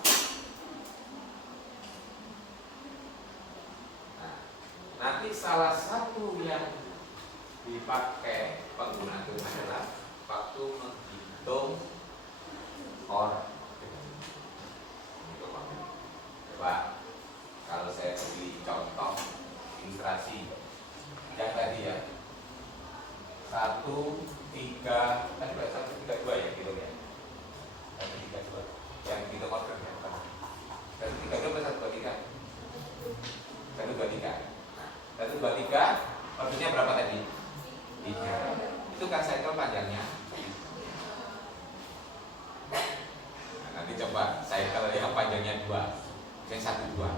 nanti salah satu yang dipakai pengguna itu adalah waktu menghitung orang. Coba kalau saya beri contoh ilustrasi yang tadi ya, 1, 3, tadi 1, 3, 2 ya gitu ya, 1, 3, 2 yang kita order ya, 1, 3, 2 1, 2, 3, 1, 2, 3, 1, 2, 3, ordernya berapa tadi? 3. Itu kan cycle panjangnya. Nah, nanti coba cycle yang panjangnya 2, yang 1, 2.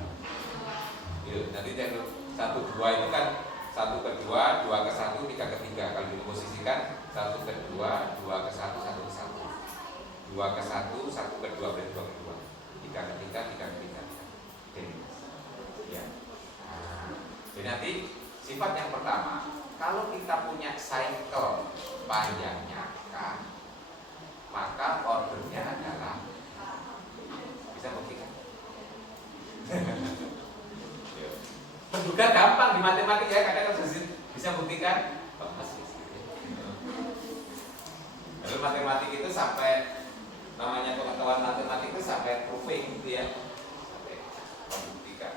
Gitu. Nanti 1, 2 itu kan 1 ke 2, 2 ke 1, 3 ke 3. Kalau diposisikan 1 ke 2, 2 ke 1, 1 ke 1, 2 ke 1, 1 ke 2 berarti 2 ke 2, 3 ke 3, 3 ke 3. Oke. Ya. Nah, jadi nanti sifat yang pertama, kalau kita punya cycle panjangnya K, maka ordernya adalah, bisa buktikan? Menduga gampang di matematika ya, kadang bisa buktikan. Lalu matematik itu sampai, namanya pengetahuan matematik itu sampai proving gitu ya, sampai membuktikan.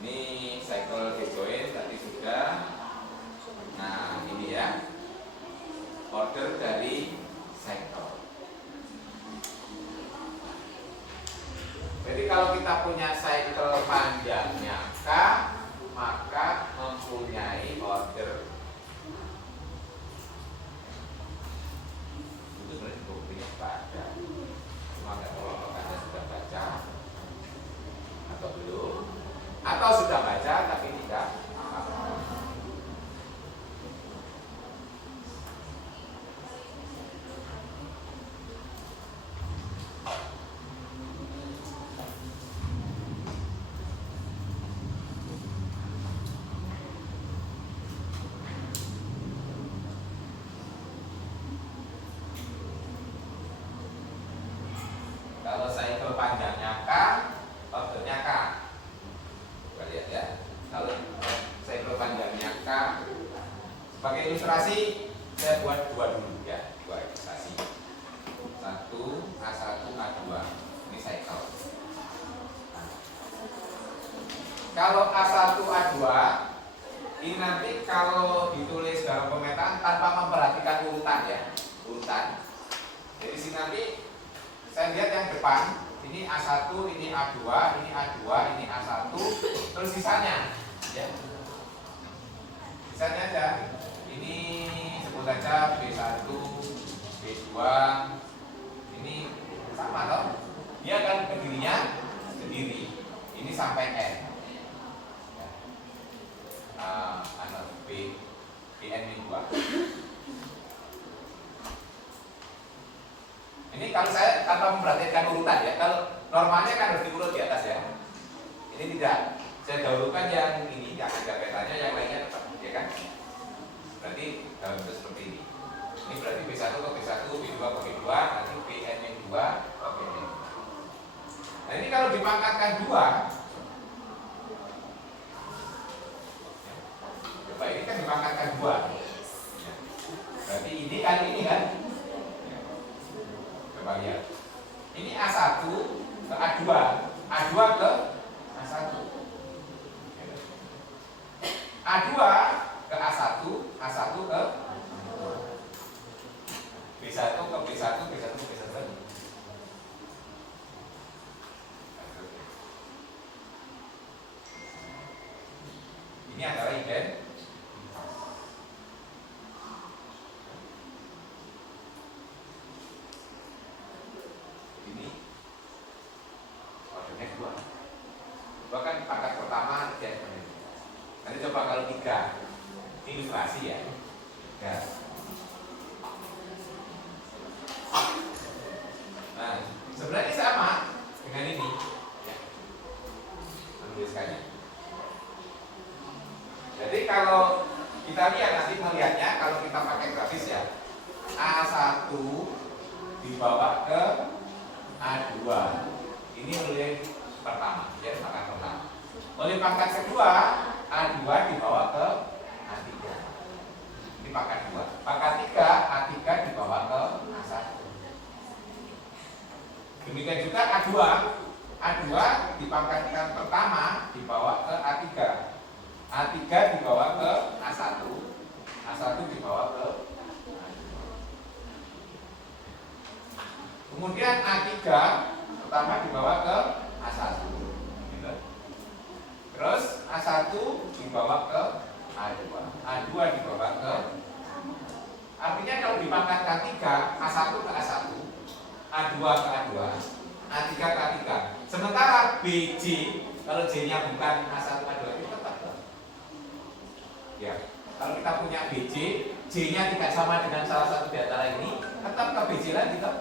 Ini cycle disjoint tadi sudah. Nah ini ya, order dari cycle. Jadi kalau kita punya cycle panjangnya K, maka mempunyai order. Itu sebenarnya buktinya pada, cuma nggak tahu apakah Anda sudah baca atau belum, atau sudah baca tapi tidak hafal. Kalau cycle panjangnya K, ordernya K. Kita lihat ya. Kalau cycle panjangnya K, sebagai ilustrasi saya buat 2 dulu ya, 2 ilustrasi. 1 A1 A2. Ini cycle. Kalau A1 A2 ini nanti kalau ditulis dalam pemetaan tanpa memperhatikan urutan ya, urutan. Jadi sini nanti saya lihat yang depan, ini A1, ini A2, ini A2, ini A1, terus sisanya ya. Sisanya aja. Ini sebut saja B1, B2. Ini sama toh? Dia kan berdirinya sendiri. Ini sampai N. Ya. B, BN-2. Ini kalau saya tanpa memperhatikan urutan ya, kalau normalnya kan harus diurut di atas ya. Ini tidak, saya dahulukan yang ini, yang ada petanya, yang lainnya tetap, ya kan? Berarti dalam bentuk seperti ini. Ini berarti B1 ke B1, B2 ke B2, nanti BN-2 ke BN. Nah ini kalau dipangkatkan 2, coba ini kan dipangkatkan 2. Berarti ini kali ini kan? Coba lihat. Ini A1 ke A2, A2 ke A1. A2 ke A1, A1 ke B1 ke B1, B1 ke B1. Ini adalah identitas. Bahkan pangkat pertama ya. Nanti coba kalau 3, ini ilustrasi ya. 3. Nah, sebenarnya sama dengan ini. Ya. Menuliskannya. Jadi kalau kita lihat nanti melihatnya, kalau kita pakai grafis ya, A1 dibawa ke A2. Ini oleh pertama, ya pangkat pertama. Oleh pangkat kedua, A2 dibawa ke A3. Ini pangkat 2. Pangkat 3, A3 dibawa ke A1. Demikian juga A2. A2 di pangkat pertama dibawa ke A3. A3 dibawa ke A1. A1 dibawa ke A2. Kemudian A3 pertama dibawa ke A1. Terus A1 dibawa ke A2. A2 dibawa ke, artinya kalau di pangkat K3, A1 ke A1, A2 ke A2, A3 ke A3. Sementara BJ, kalau J-nya bukan A1 A2 itu tetap ke. Ya, kalau kita punya BJ, J-nya tidak sama dengan salah satu di antara ini, tetap ke BJ lagi toh.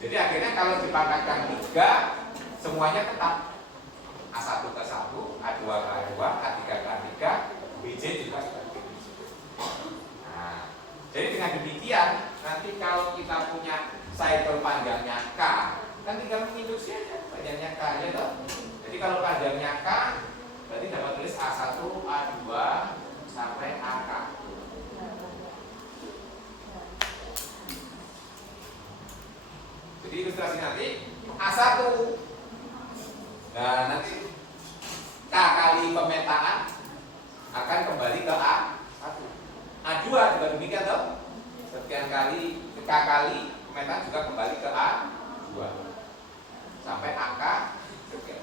Jadi akhirnya kalau dipangkatkan 3, semuanya tetap. A1 ke 1, A2 ke A2, A3 ke A3, BJ juga seperti itu. Nah, jadi dengan demikian, nanti kalau kita punya cycle panjangnya K, kan tinggal menginduksi aja panjangnya K, ya toh? Jadi kalau panjangnya K, berarti dapat tulis A1, A2 sampai AK. Jadi ilustrasi nanti A1. Nah, nanti K kali pemetaan akan kembali ke A1. A2 juga demikian toh. Sekian kali K kali pemetaan juga kembali ke A2. Sampai AK,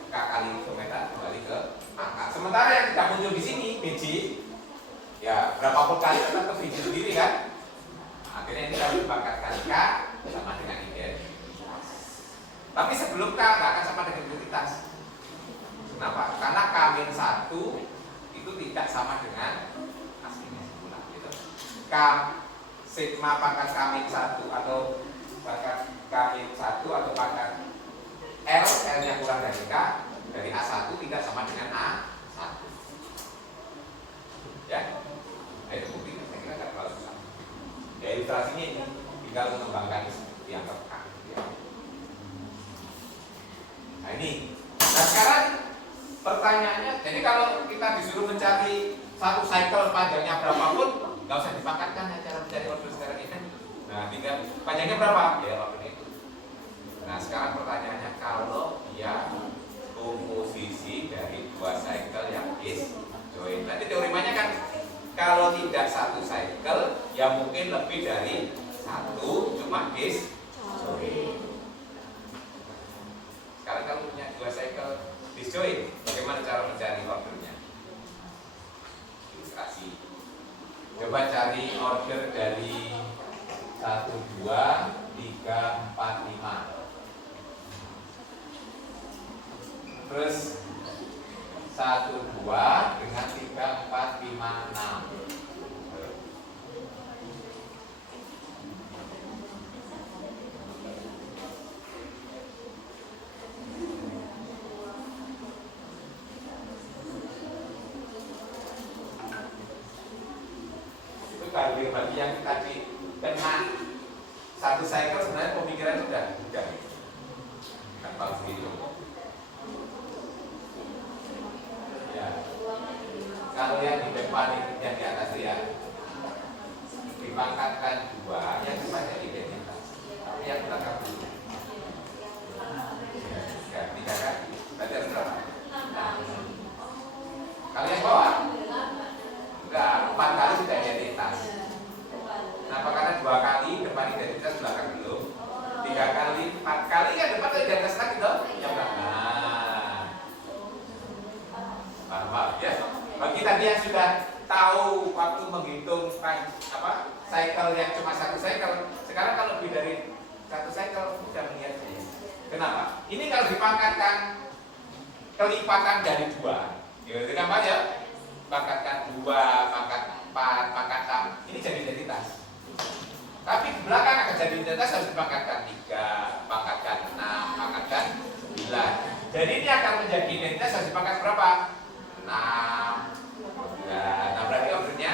K kali pemetaan kembali ke AK. Sementara yang tidak muncul di sini BJ, ya berapapun kali tetap ke BJ sendiri kan. Akhirnya ini kalau dipangkatkan K sama dengan identitas. Tapi sebelum K nggak akan sama dengan identitas. Kenapa? Karena K-1 itu tidak sama dengan aslinya semula gitu. K sigma pangkat K-1 atau pangkat K-1 atau pangkat L, L-nya kurang dari K, dari A1 tidak sama dengan A1. Ya, nah, itu bukti, saya kira tidak terlalu susah. Ya, ilustrasinya ini tinggal mengembangkan dianggap K. Ya. Nah ini, nah sekarang pertanyaannya, jadi kalau kita disuruh mencari satu cycle panjangnya berapapun, nggak usah dipangkatkan ya cara mencari order sekarang ini. Nah, tinggal panjangnya berapa? Ya order itu. Nah, sekarang pertanyaannya, kalau dia komposisi dari dua cycle yang disjoint. Nanti teorimanya kan kalau tidak satu cycle, ya mungkin lebih dari satu, cuma disjoint. Sekarang kalau punya dua cycle disjoint, bagaimana cara mencari ordernya? Ilustrasi. Coba cari order dari 1, 2, 3, 4, 5. Terus 1, 2 dengan 3, 4, 5, 6. Itu bagi yang tadi kena satu cycle sebenarnya pemikiran sudah kan bagus gitu. Ya. Kalau yang di depan yang di atas itu ya dipangkatkan 2, yang depan jadi identitas. Tapi yang belakang dulu. Ya, 3 kali. Berarti ada berapa? Kalau yang bawah? Enggak, 4 kali sudah identitas. Kenapa? Karena 2 kali depan identitas, belakang belum. 3 kali, 4 kali kan depan identitas lagi dong. Ya enggak. Nah, paham ya. Bagi tadi yang sudah tahu waktu menghitung cycle yang cuma satu cycle, sekarang kalau lebih dari satu cycle sudah melihat saya. Kenapa? Ini kalau dipangkatkan kelipatan dari 2, ya kenapa ya? Pangkatkan 2, pangkat 4, pangkat 6, ini jadi identitas. Tapi di belakang akan jadi identitas harus dipangkatkan 3, pangkatkan 6, pangkatkan 9. Jadi ini akan menjadi identitas harus dipangkat berapa? 6, 9. Nah berarti ordernya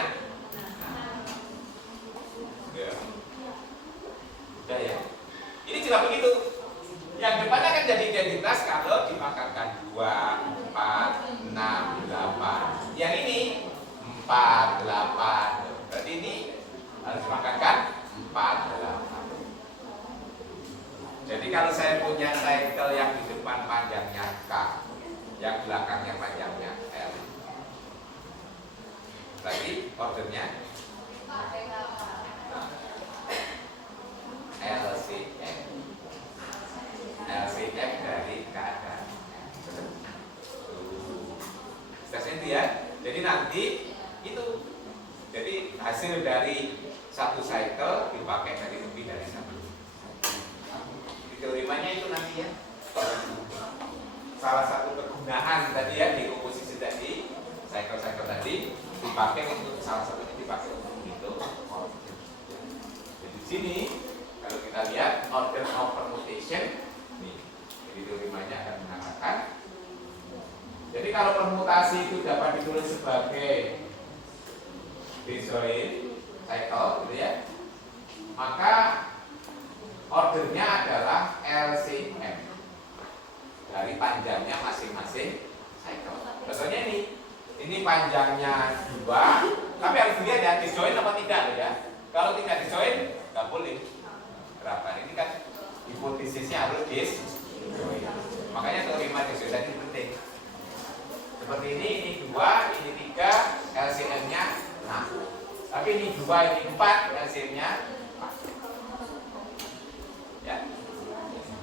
8. Berarti ini harus dimakankan 4 8. Jadi kalau saya punya cycle yang di depan panjangnya K, yang belakangnya panjangnya L, berarti ordernya LCM. LCM dari keadaan. Stresnya itu ya. Jadi nanti itu, jadi hasil dari satu cycle dipakai dari lebih dari satu. Teorimanya itu nanti ya. Salah satu kegunaan tadi ya di komposisi tadi, cycle-cycle tadi dipakai untuk salah satunya dipakai untuk menghitung order. Jadi di sini kalau kita lihat order of permutation, nih, jadi teorimanya akan mengatakan. Jadi kalau permutasi itu dapat ditulis sebagai disjoint cycle, gitu ya, maka ordernya adalah LCM dari panjangnya masing-masing cycle. Contohnya ini panjangnya 2, tapi harus dilihat ya disjoint apa tidak ya. Kalau tidak disjoint nggak boleh. Berapa? Ini kan hipotesisnya harus disjoint. Makanya teorema disjoint tadi penting. Seperti ini 2, ini 3, LCM-nya 6. Tapi ini 2, ini 4, LCM-nya 4. Ya.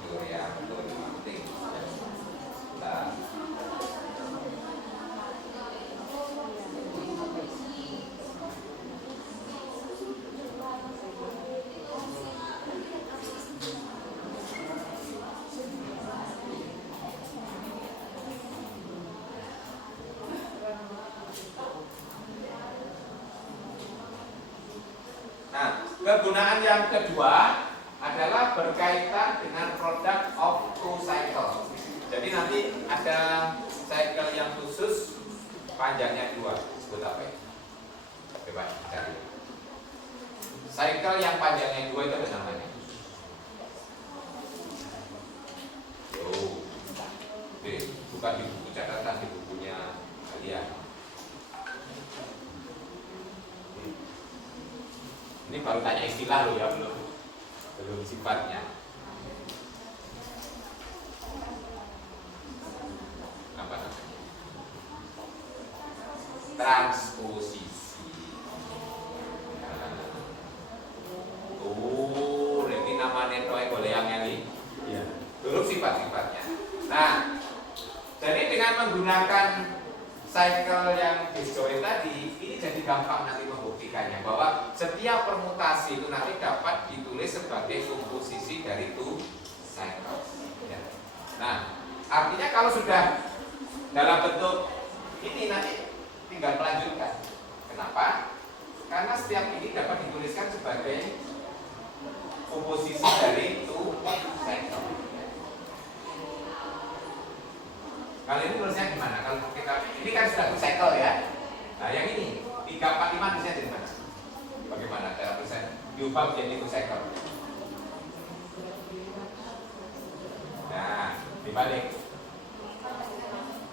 Itu yang penting. Nah. Kegunaan yang kedua adalah berkaitan dengan product of two cycle. Jadi nanti ada cycle yang khusus panjangnya 2, disebut apa ya? Coba cari. Cycle yang panjangnya 2 itu apa namanya? Bukan di buku catatan, di bukunya kalian. Ini baru tanya istilah lo ya, belum sifatnya. Apa namanya? Transposisi. Ini namanya toy boleh yang eli. Ya. Belum sifat-sifatnya. Nah, jadi dengan menggunakan cycle yang disjoint tadi, ini jadi gampang nanti membuktikannya bahwa setiap permutasi itu nanti dapat ditulis sebagai komposisi dari two cycle. Ya. Nah, artinya kalau sudah dalam bentuk ini nanti tinggal melanjutkan. Kenapa? Karena setiap ini dapat dituliskan sebagai komposisi dari two cycle. Kalau ini tulisnya gimana? Kalau kita ini kan sudah two cycle ya. Nah, yang ini 3, 4, 5 tulisnya di mana? Bagaimana cara tulisannya? Diubah menjadi two cycle. Nah, dibalik.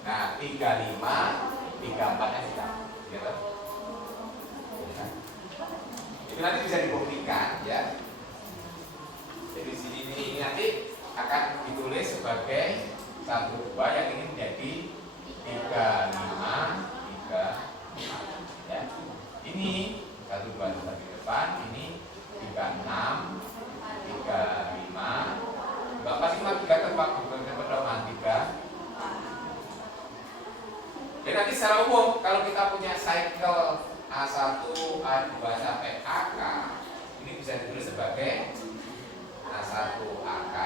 Nah, 3, 5, 3, 4 nya sudah. Gitu. Itu nanti bisa dibuktikan ya. Jadi di sini ini nanti akan ditulis sebagai 1, 2 yang ini menjadi 3, 5, 3, 4 ya. Ini 1, 2 di depan, ini 3, 6, 3, 5, 4, 5, 3 tempat pedoman 3. Jadi nanti secara umum kalau kita punya cycle A1, A2 sampai AK, ini bisa ditulis sebagai A1 AK,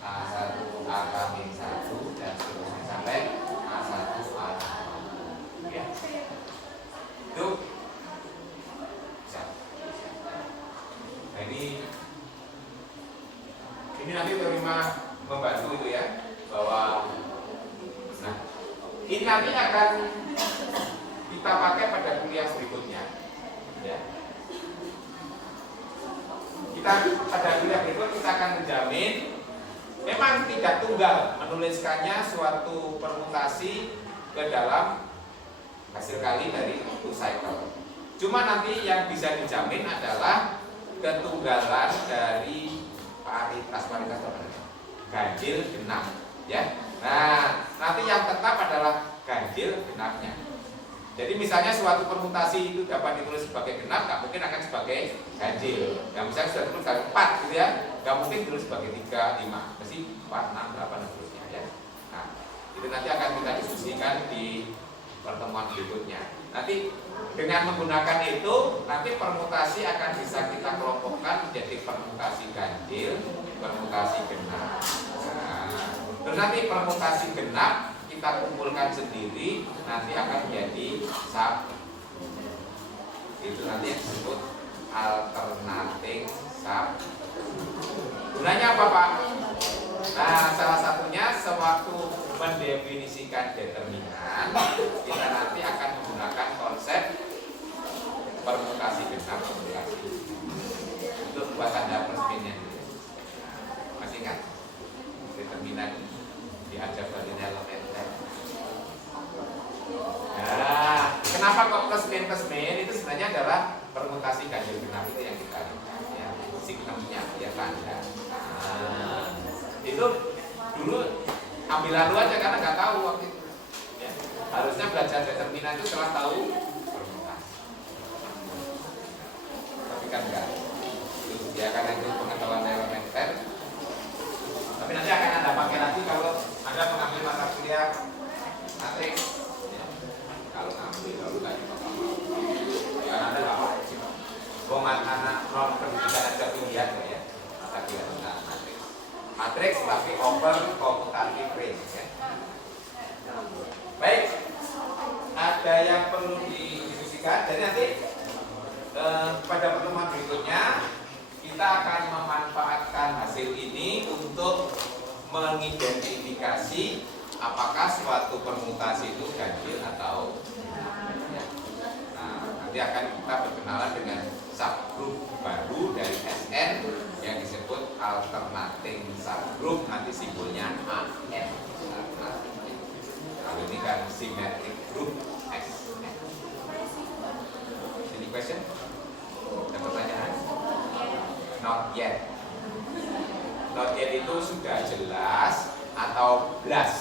A1 AK min 1 dan seterusnya sampai A1 AK. Ya. Itu bisa. Nah, ini nanti terima membantu itu ya, bahwa nah ini nanti akan kita pakai pada kuliah berikutnya ya. Kita pada kuliah berikut kita akan menjamin memang tidak tunggal menuliskannya suatu permutasi ke dalam hasil kali dari to cycle. Cuma nanti yang bisa dijamin adalah ketunggalan dari paritas ganjil genap, ya. Nah, nanti yang tetap adalah ganjil genapnya. Jadi misalnya suatu permutasi itu dapat ditulis sebagai genap, nggak mungkin akan sebagai ganjil. Yang misalnya sudah ditulis sebagai 4 gitu ya, nggak mungkin ditulis sebagai 3, 5, mesti 4, 6, 8 dan seterusnya ya. Nah, itu nanti akan kita diskusikan di pertemuan berikutnya. Nanti dengan menggunakan itu, nanti permutasi akan bisa kita kelompokkan menjadi permutasi ganjil, permutasi genap. Nah, terus nanti permutasi genap kita kumpulkan sendiri, nanti akan menjadi sub. Itu nanti yang disebut alternating sub. Gunanya apa Pak? Nah, salah satunya sewaktu mendefinisikan determinan, kita nanti akan menggunakan konsep permutasi genap, permutasi untuk buat tanda plus minusnya. Masih ingat determinan diajar pada elementer. Nah, kenapa kok plus min itu sebenarnya adalah permutasi ganjil genap itu yang kita lihat ya, signemnya ya tanda. Nah, itu dulu ambil lalu aja karena nggak tahu waktu itu. Ya. Harusnya belajar determinan itu setelah tahu permutasi. Tapi kan enggak. Itu ya karena itu pengetahuan elementer. Tapi nanti akan Anda pakai lagi kalau Anda mengambil mata kuliah matriks. Ya. Kalau ngambil lalu tadi ya Anda nggak wajib. Wong anak non pendidikan aja pilihan ya. Mata kuliah tentang matriks tapi over komputatif range ya. Baik, ada yang perlu didiskusikan. Jadi nanti pada pertemuan berikutnya kita akan memanfaatkan hasil ini untuk mengidentifikasi apakah suatu permutasi itu ganjil atau ya. Nah, nanti akan kita berkenalan dengan subgroup baru dari SN yang disebut alternating subgroup, nanti simbolnya AN. Kalau ini kan symmetric group X. Any question? Ada pertanyaan? Not yet. Not yet itu sudah jelas atau blas?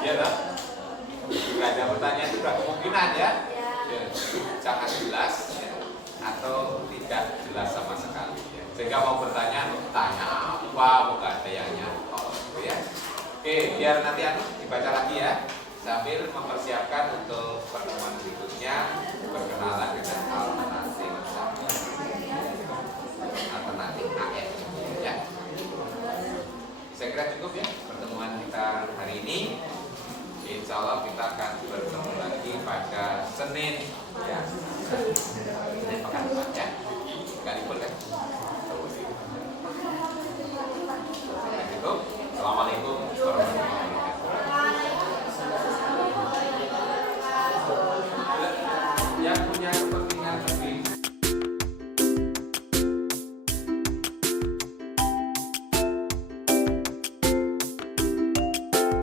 Iya tak? Jika ada pertanyaan itu sudah kemungkinan ya. Sangat jelas ya, atau tidak jelas sama sekali ya. Sehingga mau bertanya, tanya apa, bukan ada yang nyantol ya. Oke, biar nanti dibaca lagi ya, sambil mempersiapkan untuk pertemuan berikutnya berkenalan dengan alternatif AN ya. Saya kira cukup ya pertemuan kita hari ini. Insya Allah kita akan bertemu lagi pada Senin ya. Senin pekan depan ya.